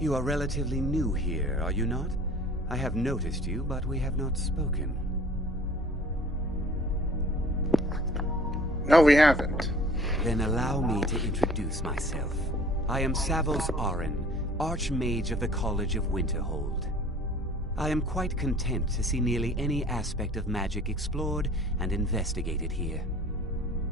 You are relatively new here, are you not? I have noticed you, but we have not spoken. No, we haven't. Then allow me to introduce myself. I am Savos Aran, Archmage of the College of Winterhold. I am quite content to see nearly any aspect of magic explored and investigated here.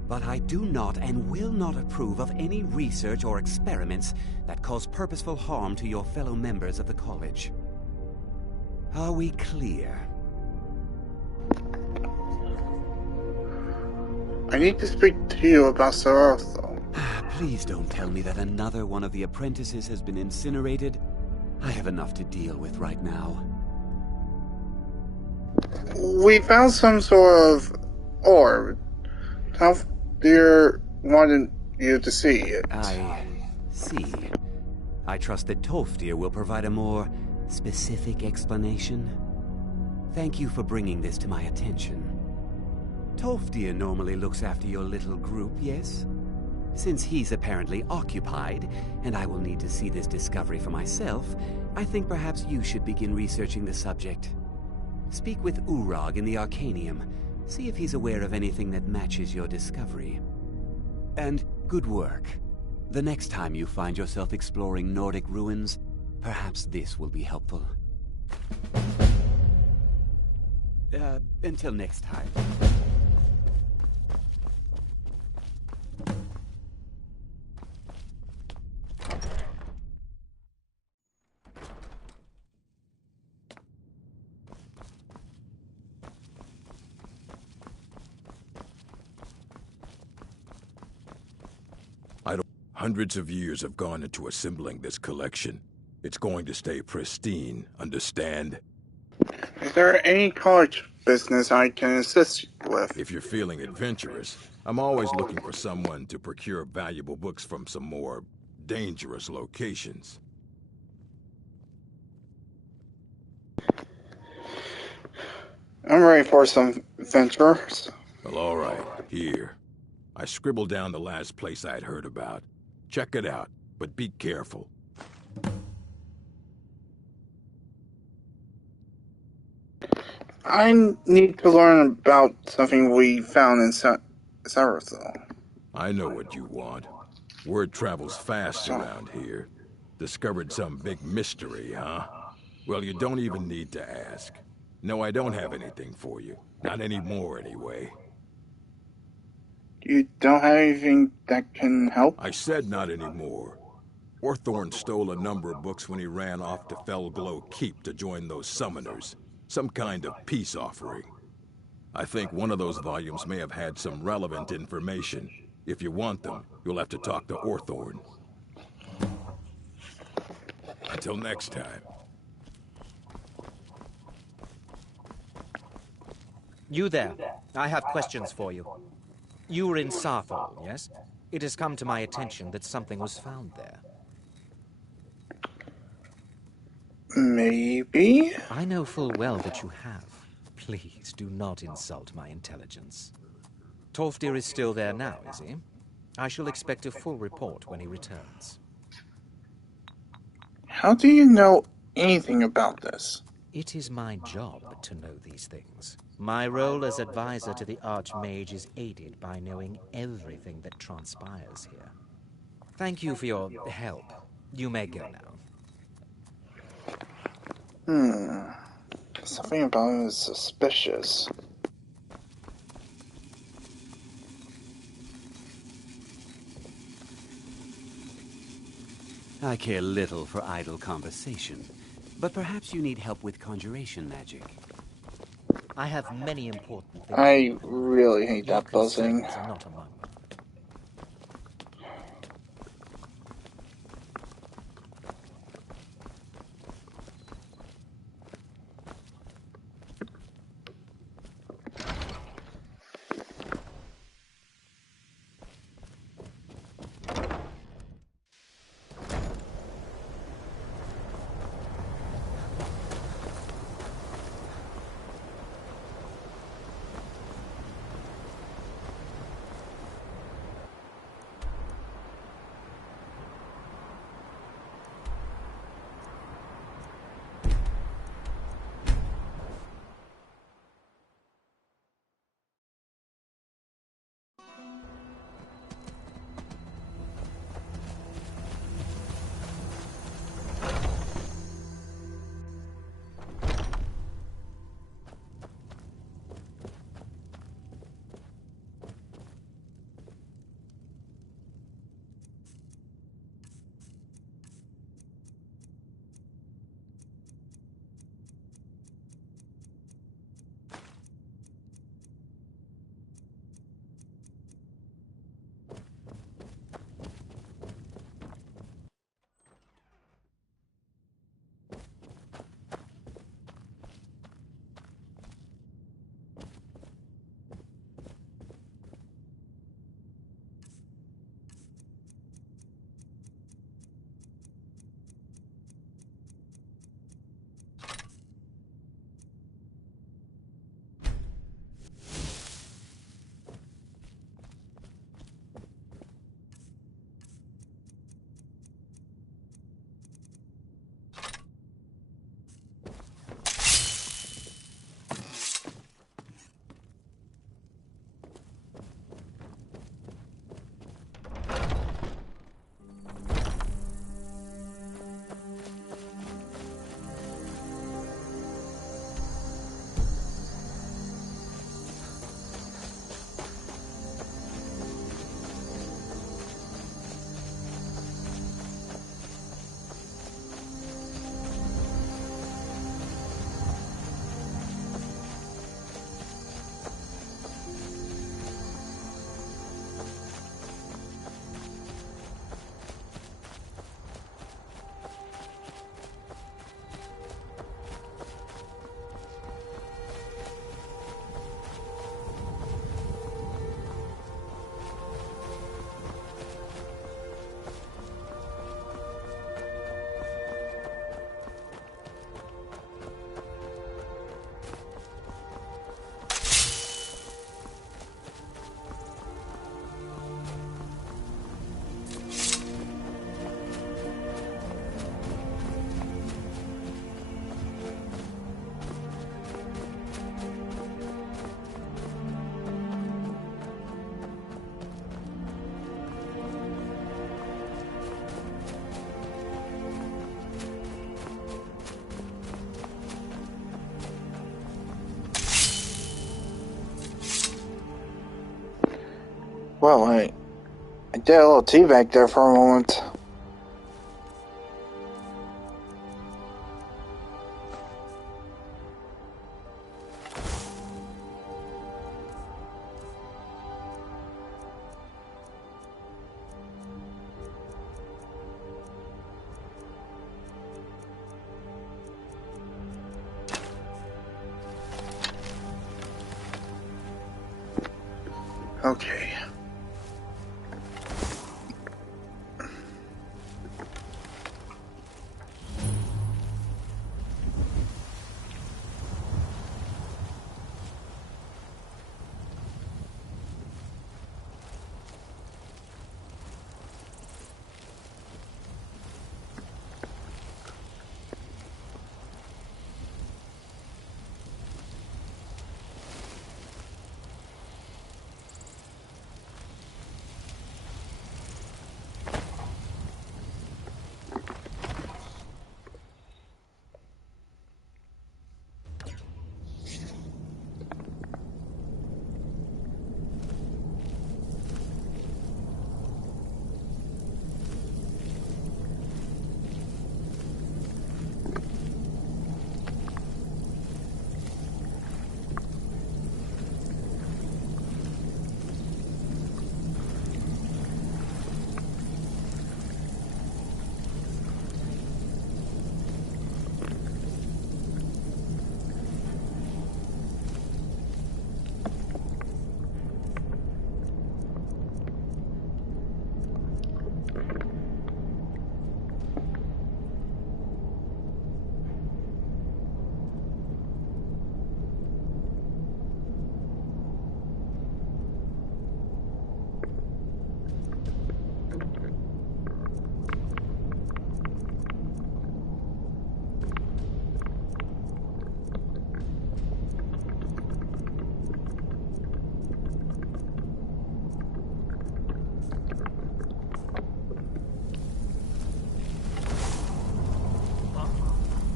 But I do not and will not approve of any research or experiments that cause purposeful harm to your fellow members of the college. Are we clear? I need to speak to you about Sorotho. Please don't tell me that another one of the apprentices has been incinerated. I have enough to deal with right now. We found some sort of orb. Dear wanted you to see it. I see. I trust that Tolfdir will provide a more specific explanation. Thank you for bringing this to my attention. Tolfdir normally looks after your little group, yes? Since he's apparently occupied, and I will need to see this discovery for myself, I think perhaps you should begin researching the subject. Speak with Urag in the Arcanium. See if he's aware of anything that matches your discovery. And good work. The next time you find yourself exploring Nordic ruins, perhaps this will be helpful. Until next time. Hundreds of years have gone into assembling this collection. It's going to stay pristine, understand? Is there any college business I can assist you with? If you're feeling adventurous, I'm always looking for someone to procure valuable books from some more dangerous locations. I'm ready for some adventures. Well, all right. Here. I scribbled down the last place I'd heard about. Check it out, but be careful. I need to learn about something we found in Sarasol. I know what you want. Word travels fast around here. Discovered some big mystery, huh? Well, you don't even need to ask. No, I don't have anything for you. Not anymore, anyway. You don't have anything that can help? I said not anymore. Orthorn stole a number of books when he ran off to Felglow Keep to join those summoners. Some kind of peace offering. I think one of those volumes may have had some relevant information. If you want them, you'll have to talk to Orthorn. Until next time. You there. I have questions for you. You were in Sarthol, yes? It has come to my attention that something was found there. Maybe? I know full well that you have. Please, do not insult my intelligence. Tolfdir is still there now, is he? I shall expect a full report when he returns. How do you know anything about this? It is my job to know these things. My role as advisor to the Archmage is aided by knowing everything that transpires here. Thank you for your help. You may go now. Something about him is suspicious. I care little for idle conversation, but perhaps you need help with conjuration magic. I have many important things. I really hate that buzzing. Are not among them. Well, I did a little teabag there for a moment. Okay.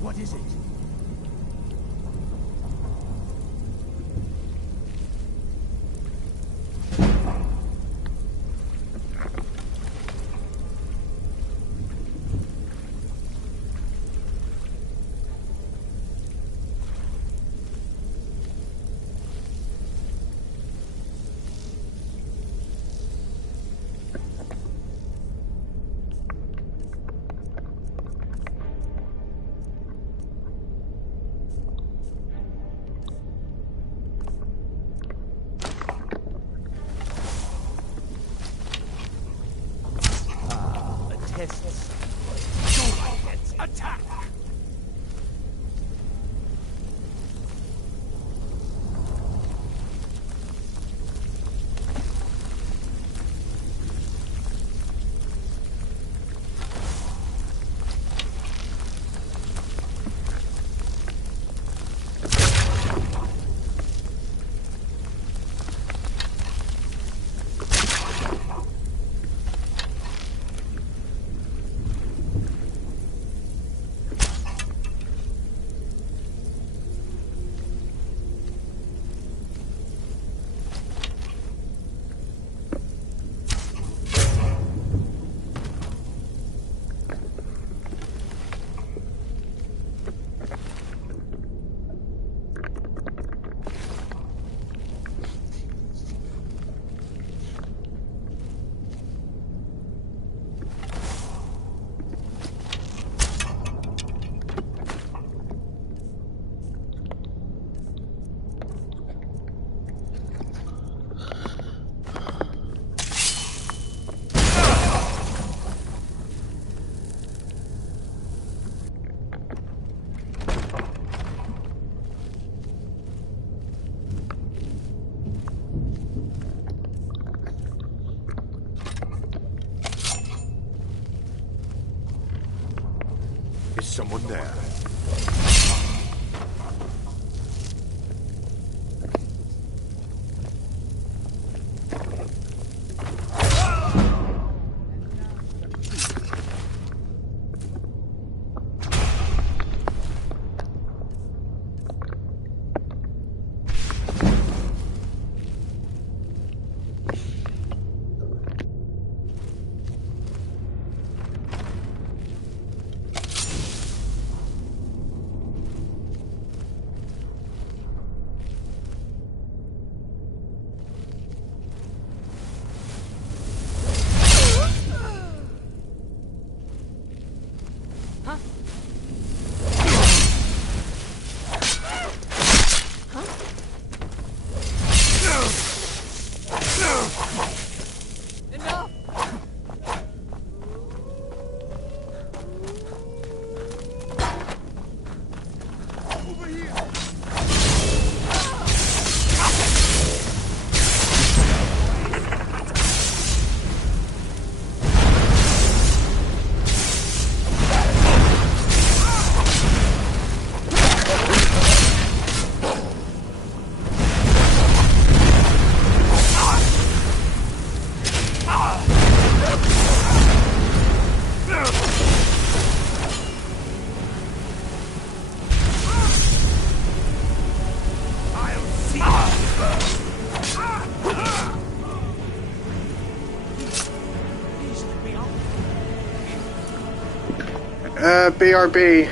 What is it? Attack! Is someone there? Huh? Enough! Over here! BRB.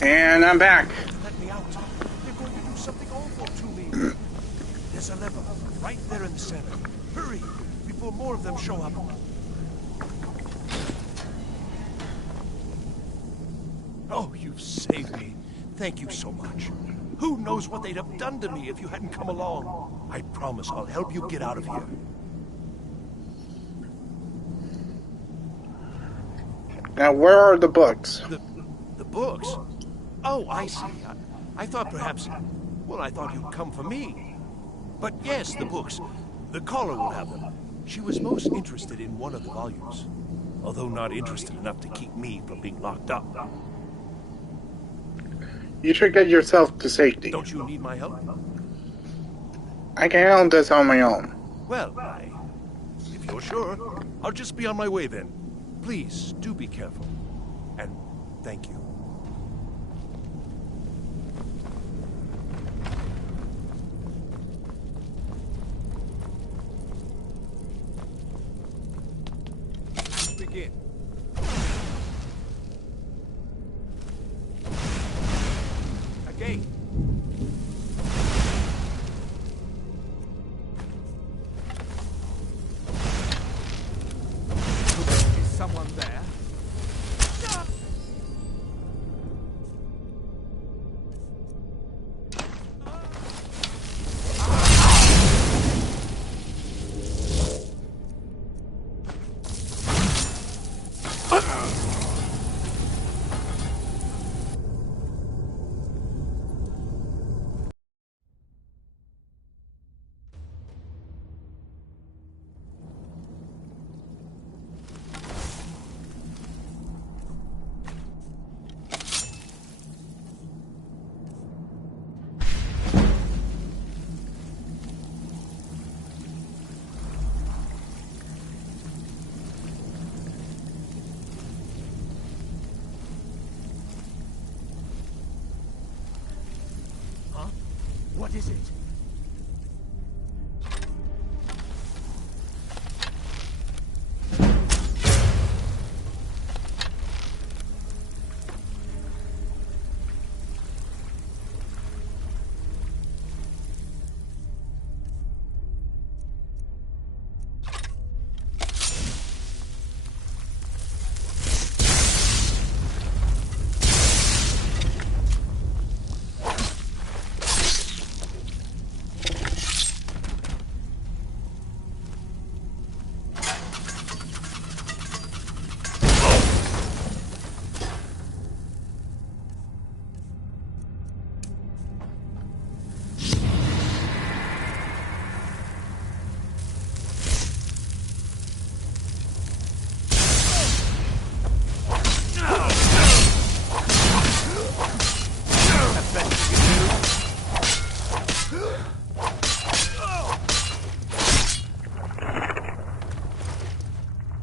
And I'm back. Let me out. They're going to do something awful to me. There's a lever right there in the center. Hurry, before more of them show up. Oh, you've saved me. Thank you so much. Who knows what they'd have done to me if you hadn't come along. I promise I'll help you get out of here. Now, where are the books? The books? Oh, I see. I thought perhaps... Well, I thought you'd come for me. But yes, the books. The caller will have them. She was most interested in one of the volumes. Although not interested enough to keep me from being locked up. You should get yourself to safety. Don't you need my help? I can handle this on my own. Well, if you're sure, I'll just be on my way then. Please, do be careful. And thank you. Begin. Again. Is someone there? What is it?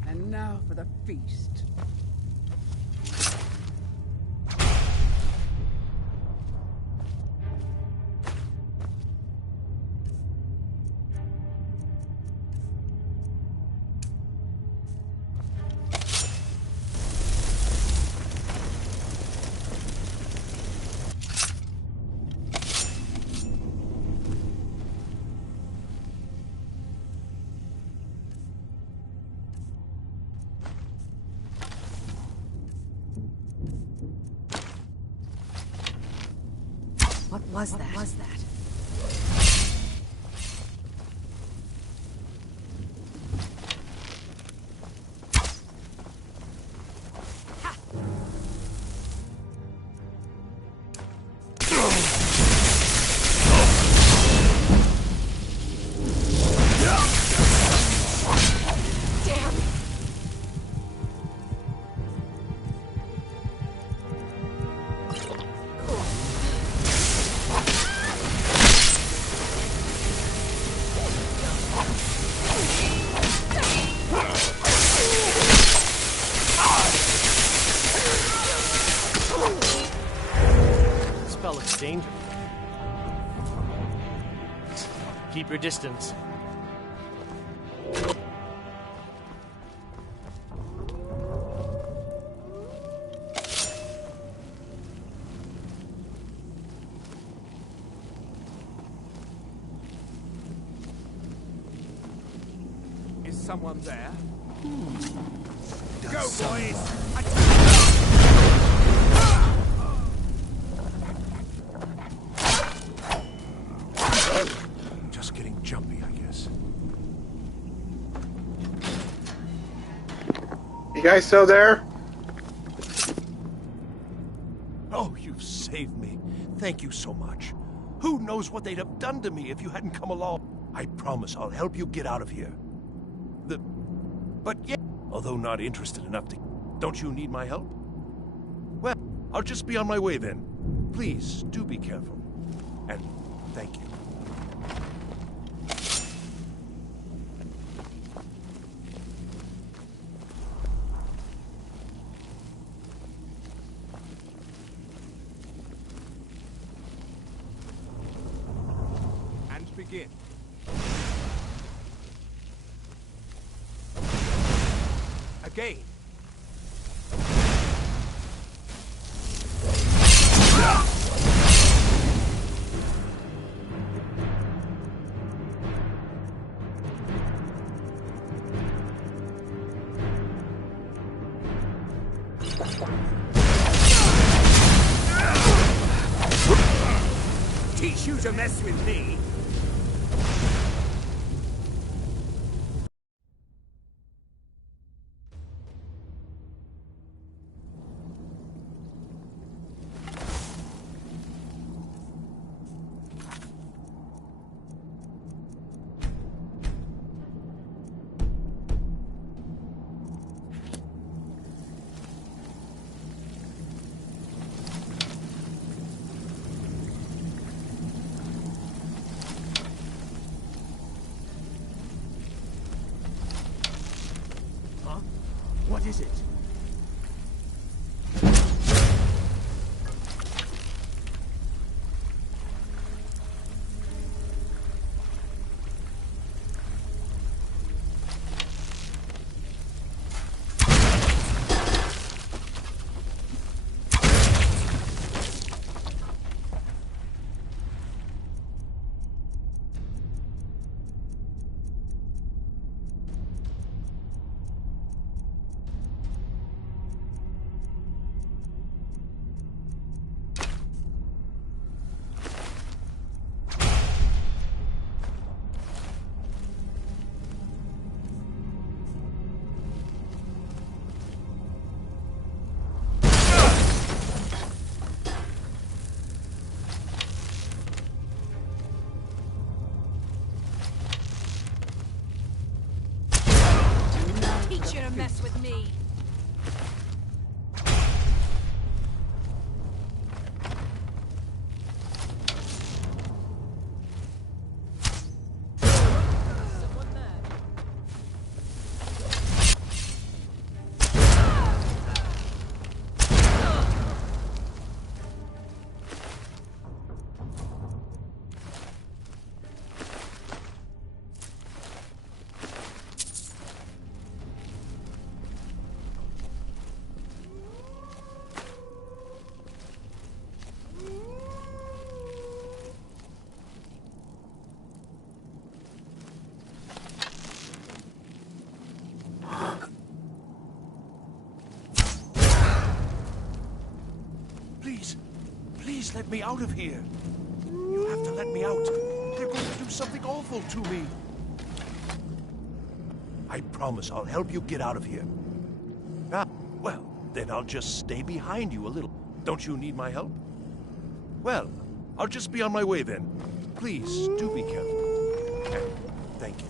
And now for the feast. What was that? Danger. Keep your distance. someone there? Go, boys! Just getting jumpy, I guess. You guys still there? Oh, you've saved me. Thank you so much. Who knows what they'd have done to me if you hadn't come along? I promise I'll help you get out of here. But yeah, although not interested enough to... Don't you need my help? Well, I'll just be on my way then. Please, do be careful. And thank you. And begin. Again. Teach you to mess with me. What is it? Teach you to mess with me. Please let me out of here. You have to let me out. They're going to do something awful to me. I promise I'll help you get out of here. Ah, well, then I'll just stay behind you a little. Don't you need my help? Well, I'll just be on my way then. Please, do be careful. And thank you.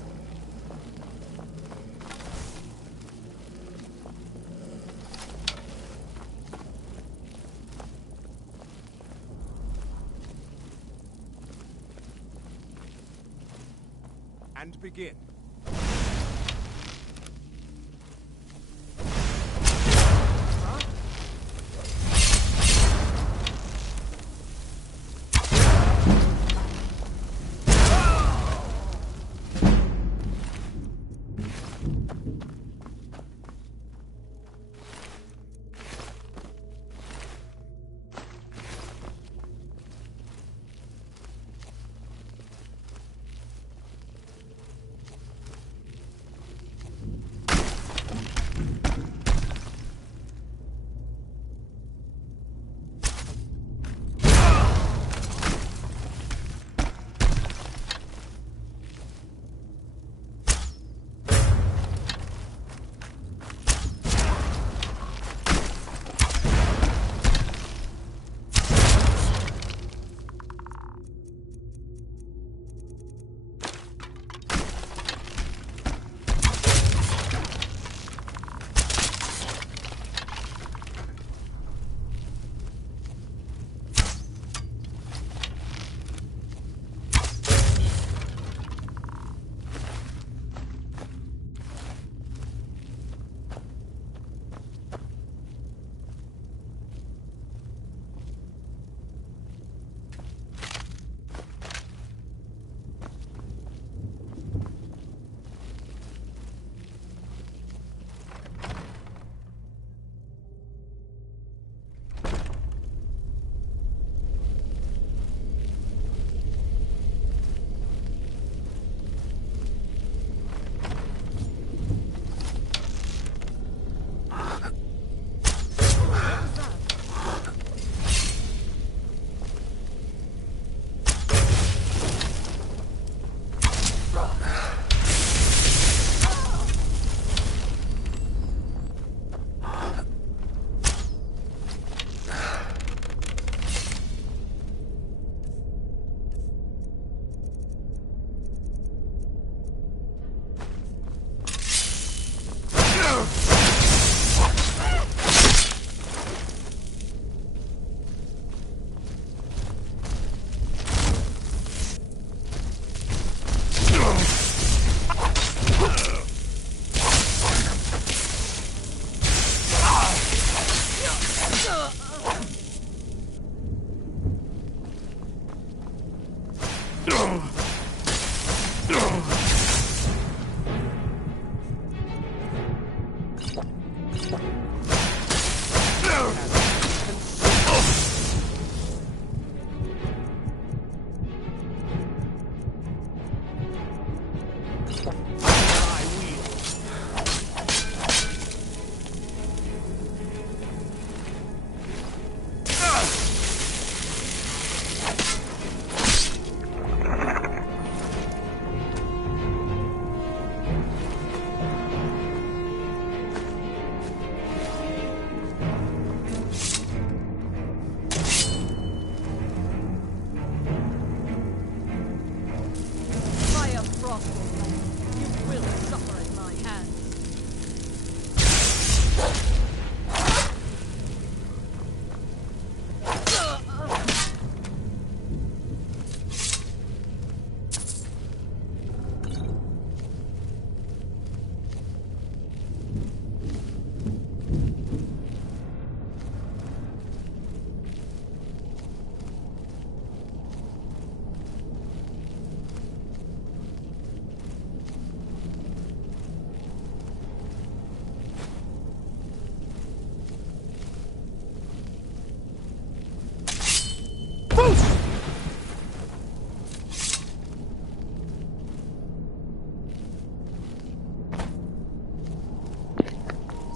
And begin.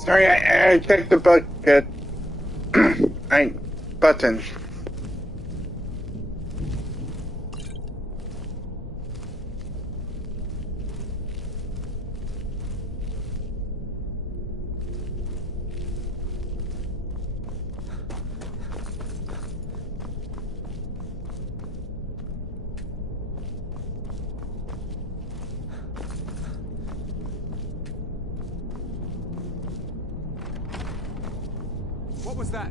Sorry, I checked the bucket. Button. What was that?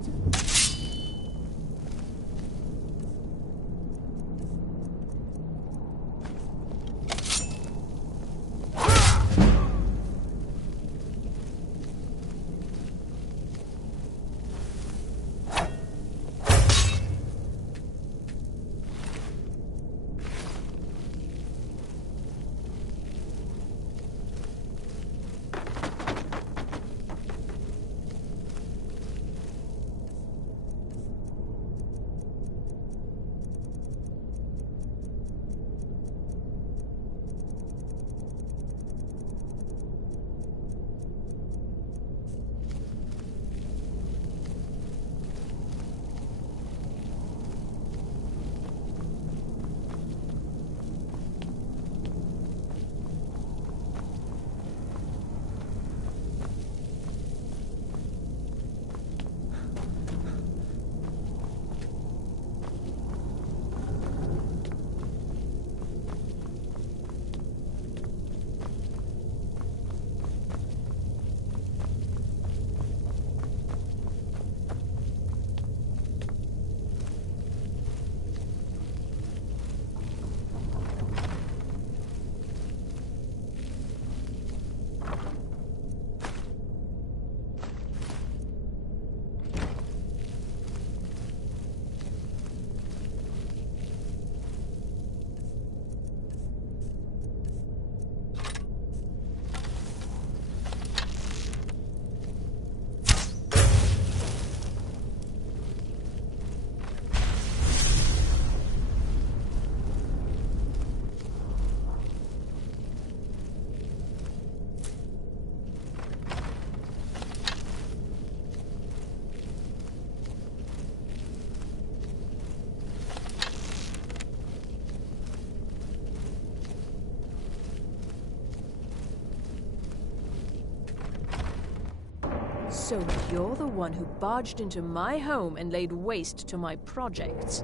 So you're the one who barged into my home and laid waste to my projects.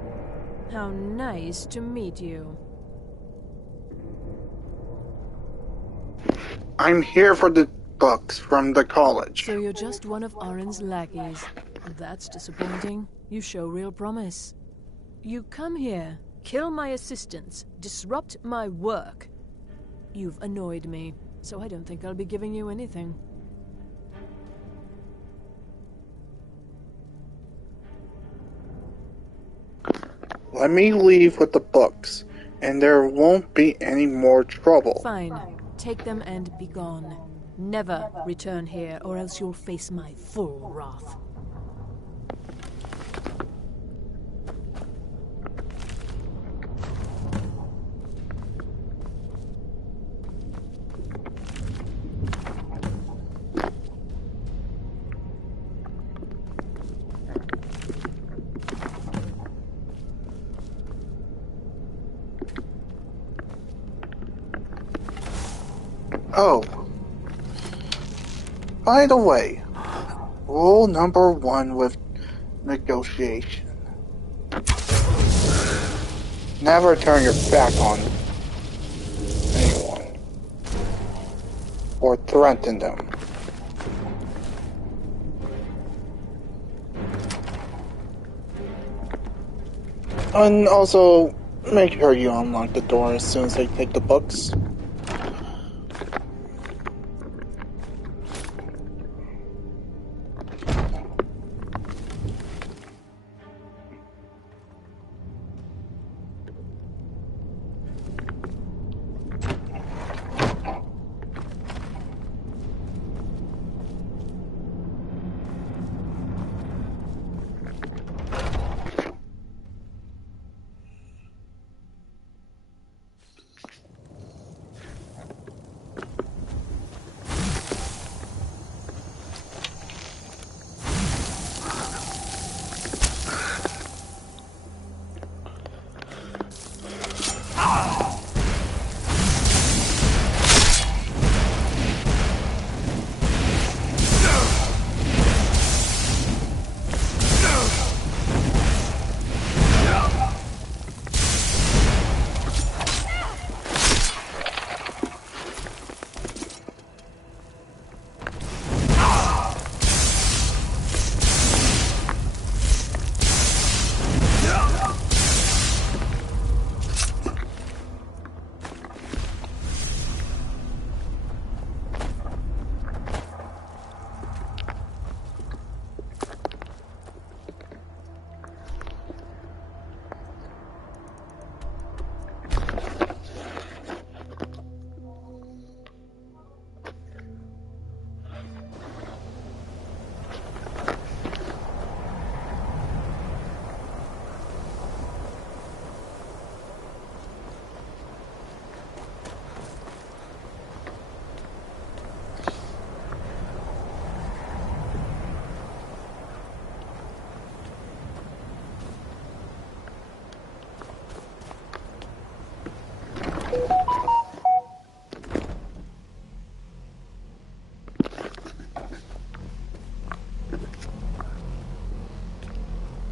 How nice to meet you. I'm here for the books from the college. So you're just one of Arin's lackeys. That's disappointing. You show real promise. You come here, kill my assistants, disrupt my work. You've annoyed me, so I don't think I'll be giving you anything. Let me leave with the books, and there won't be any more trouble. Fine. Take them and be gone. Never return here, or else you'll face my full wrath. Oh. By the way, rule number 1 with negotiation. Never turn your back on anyone or threaten them. And also, make sure you unlock the door as soon as they take the books.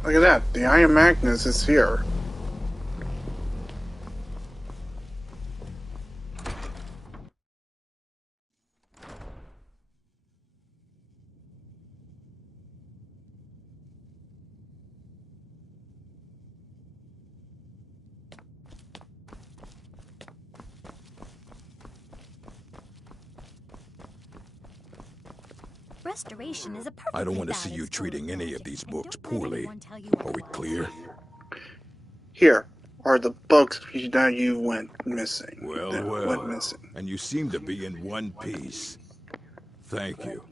Look at that, the Iron Magnus is here. Restoration is a perfectly I don't want to see valid you school treating any of project, these and books don't let poorly. anyone tell you Are we clear? Here are the books that you went missing. Well, That well. went missing. And you seem to be in one piece. Thank you.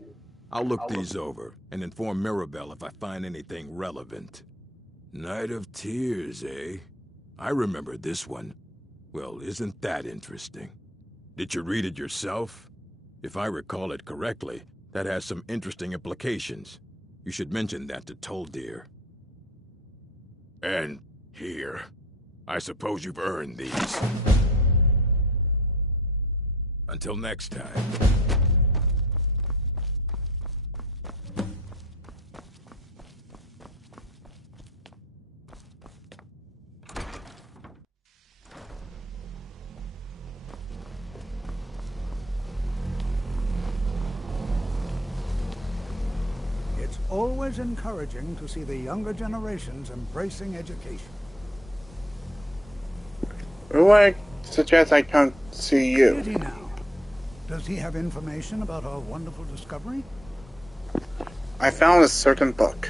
I'll look these over and inform Mirabelle if I find anything relevant. Night of Tears, eh? I remember this one. Well, isn't that interesting? Did you read it yourself? If I recall it correctly, that has some interesting implications. You should mention that to Toldir. And here. I suppose you've earned these. Until next time. It's always encouraging to see the younger generations embracing education. Who I suggest I come see you? Did he now? Does he have information about our wonderful discovery? I found a certain book.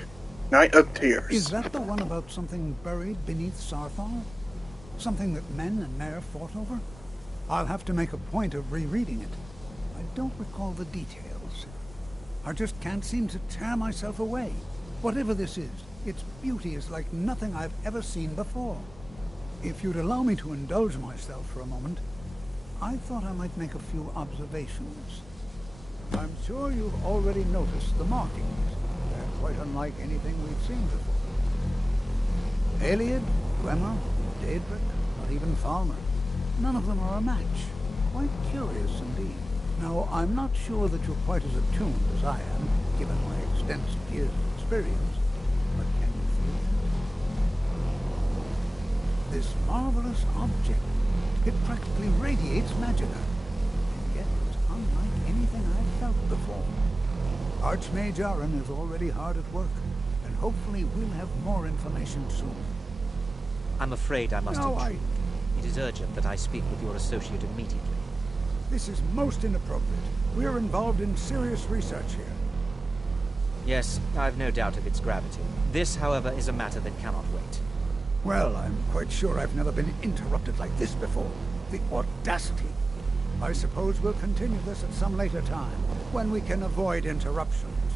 Night of Tears. Is that the one about something buried beneath Sarthal? Something that men and Mare fought over? I'll have to make a point of rereading it. I don't recall the details. I just can't seem to tear myself away. Whatever this is, its beauty is like nothing I've ever seen before. If you'd allow me to indulge myself for a moment, I thought I might make a few observations. I'm sure you've already noticed the markings. They're quite unlike anything we've seen before. Eliad, Glemmer, Daedric, not even Falmer. None of them are a match. Quite curious indeed. Now, I'm not sure that you're quite as attuned as I am, given my extensive years of experience. But can you feel it? This marvelous object, it practically radiates magicka. And yet it's unlike anything I've felt before. Archmage Aaron is already hard at work, and hopefully we'll have more information soon. I'm afraid I must intrude. It is urgent that I speak with your associate immediately. This is most inappropriate. We're involved in serious research here. Yes, I've no doubt of its gravity. This, however, is a matter that cannot wait. Well, I'm quite sure I've never been interrupted like this before. The audacity. I suppose we'll continue this at some later time, when we can avoid interruptions.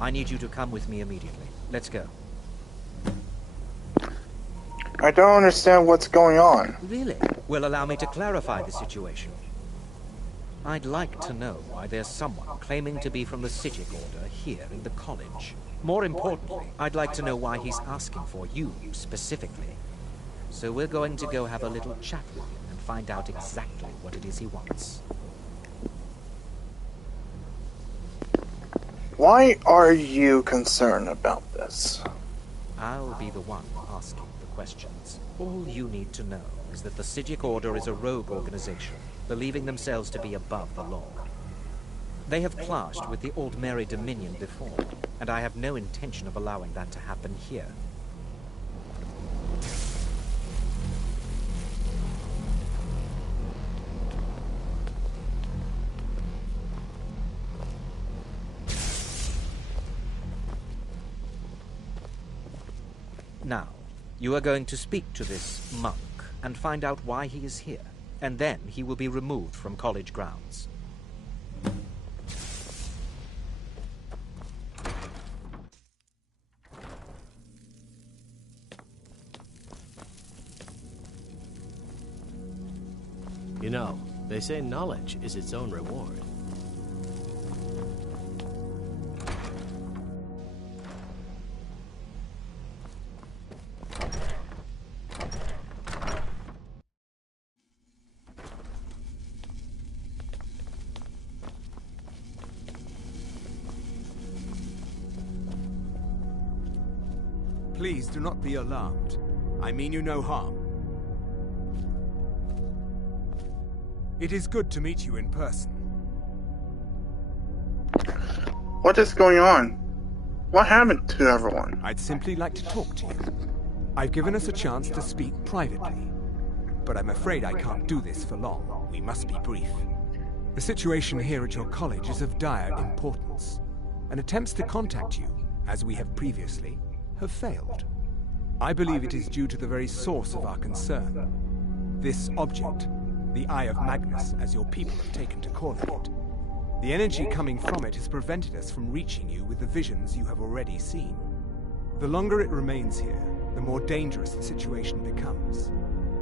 I need you to come with me immediately. Let's go. I don't understand what's going on. Really? Well, allow me to clarify the situation. I'd like to know why there's someone claiming to be from the Psijic Order here in the college. More importantly, I'd like to know why he's asking for you specifically. So we're going to go have a little chat with him and find out exactly what it is he wants. Why are you concerned about this? I'll be the one asking the questions. All you need to know is that the Psijic Order is a rogue organization, believing themselves to be above the law. They have clashed with the Aldmeri Dominion before, and I have no intention of allowing that to happen here. Now, you are going to speak to this monk and find out why he is here, and then he will be removed from college grounds. You know, they say knowledge is its own reward. Please do not be alarmed. I mean you no harm. It is good to meet you in person. What is going on? What happened to everyone? I'd simply like to talk to you. I've given us a chance to speak privately, but I'm afraid I can't do this for long. We must be brief. The situation here at your college is of dire importance, and attempts to contact you, as we have previously, have failed. I believe it is due to the very source of our concern. This object, the Eye of Magnus, as your people have taken to calling it. The energy coming from it has prevented us from reaching you with the visions you have already seen. The longer it remains here, the more dangerous the situation becomes.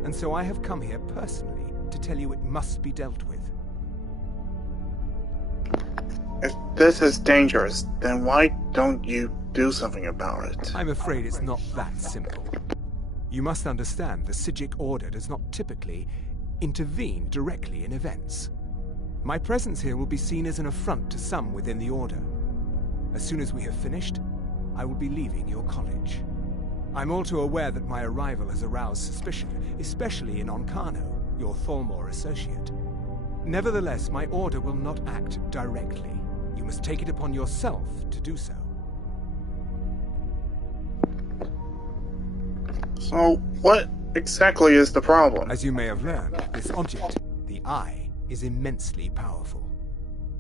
And so I have come here personally to tell you it must be dealt with. If this is dangerous, then why don't you do something about it? I'm afraid it's not that simple. You must understand the Psijic Order does not typically intervene directly in events. My presence here will be seen as an affront to some within the Order. As soon as we have finished, I will be leaving your college. I'm all too aware that my arrival has aroused suspicion, especially in Onkano, your Thalmor associate. Nevertheless, my Order will not act directly. You must take it upon yourself to do so. So, what exactly is the problem? As you may have learned, this object, the Eye, is immensely powerful.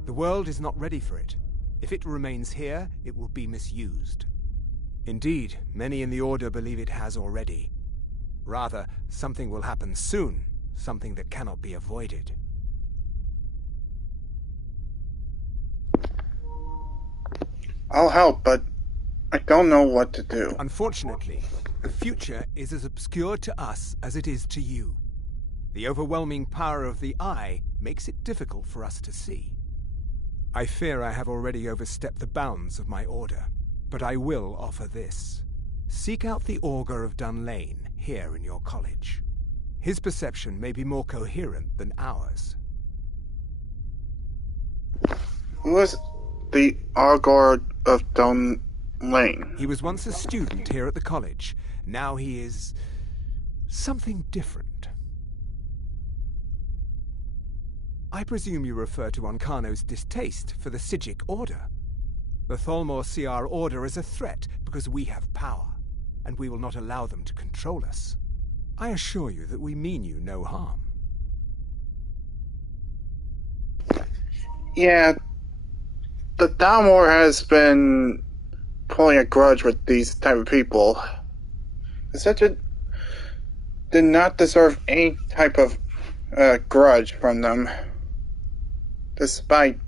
The world is not ready for it. If it remains here, it will be misused. Indeed, many in the Order believe it has already. Rather, something will happen soon, something that cannot be avoided. I'll help, but I don't know what to do. Unfortunately, the future is as obscure to us as it is to you. The overwhelming power of the Eye makes it difficult for us to see. I fear I have already overstepped the bounds of my Order, but I will offer this. Seek out the Augur of Dunlane here in your college. His perception may be more coherent than ours. Who is the Augur of Dunlane? He was once a student here at the college. Now he is something different. I presume you refer to Onkano's distaste for the Psijic Order. The Thalmor see our Order as a threat because we have power, and we will not allow them to control us. I assure you that we mean you no harm. Yeah, the Thalmor has been pulling a grudge with these type of people. Such a did not deserve any type of grudge from them, despite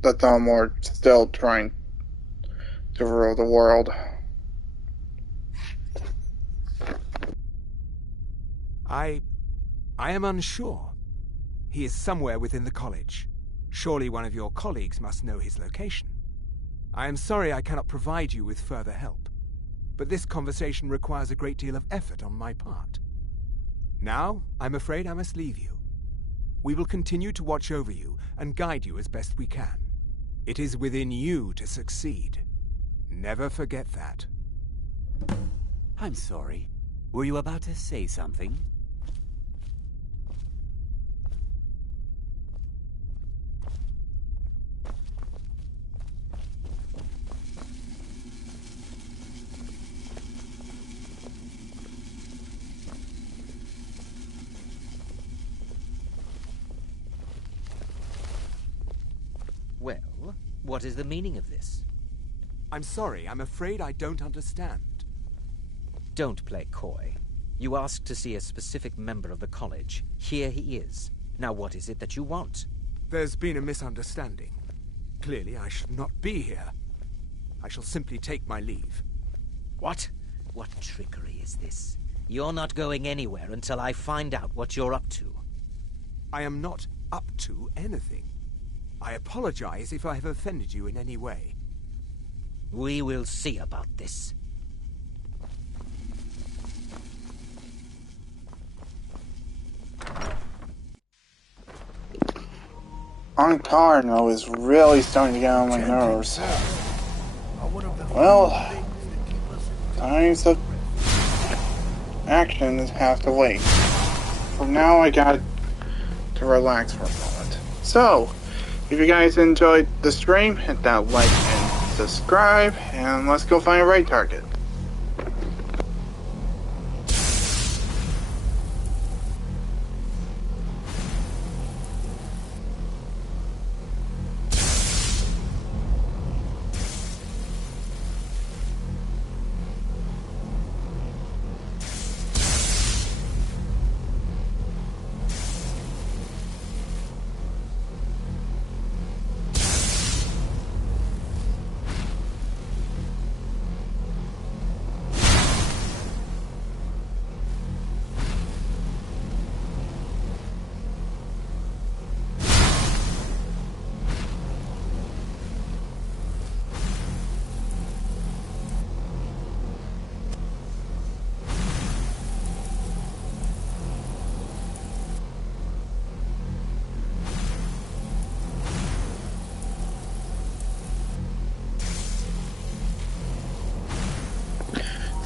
the Thalmor still trying to rule the world. I am unsure. He is somewhere within the college. Surely one of your colleagues must know his location. I am sorry I cannot provide you with further help, but this conversation requires a great deal of effort on my part. Now, I'm afraid I must leave you. We will continue to watch over you and guide you as best we can. It is within you to succeed. Never forget that. I'm sorry. Were you about to say something? Well, what is the meaning of this? I'm sorry, I'm afraid I don't understand. Don't play coy. You asked to see a specific member of the college. Here he is. Now what is it that you want? There's been a misunderstanding. Clearly I should not be here. I shall simply take my leave. What? What trickery is this? You're not going anywhere until I find out what you're up to. I am not up to anything. I apologize if I have offended you in any way. We will see about this. Onkano is really starting to get on my nerves. Well, times of action have to wait. For now, I got to relax for a moment. So, if you guys enjoyed the stream, hit that like and subscribe, and let's go find a raid target.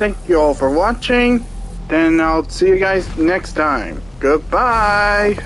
Thank you all for watching. Then I'll see you guys next time. Goodbye!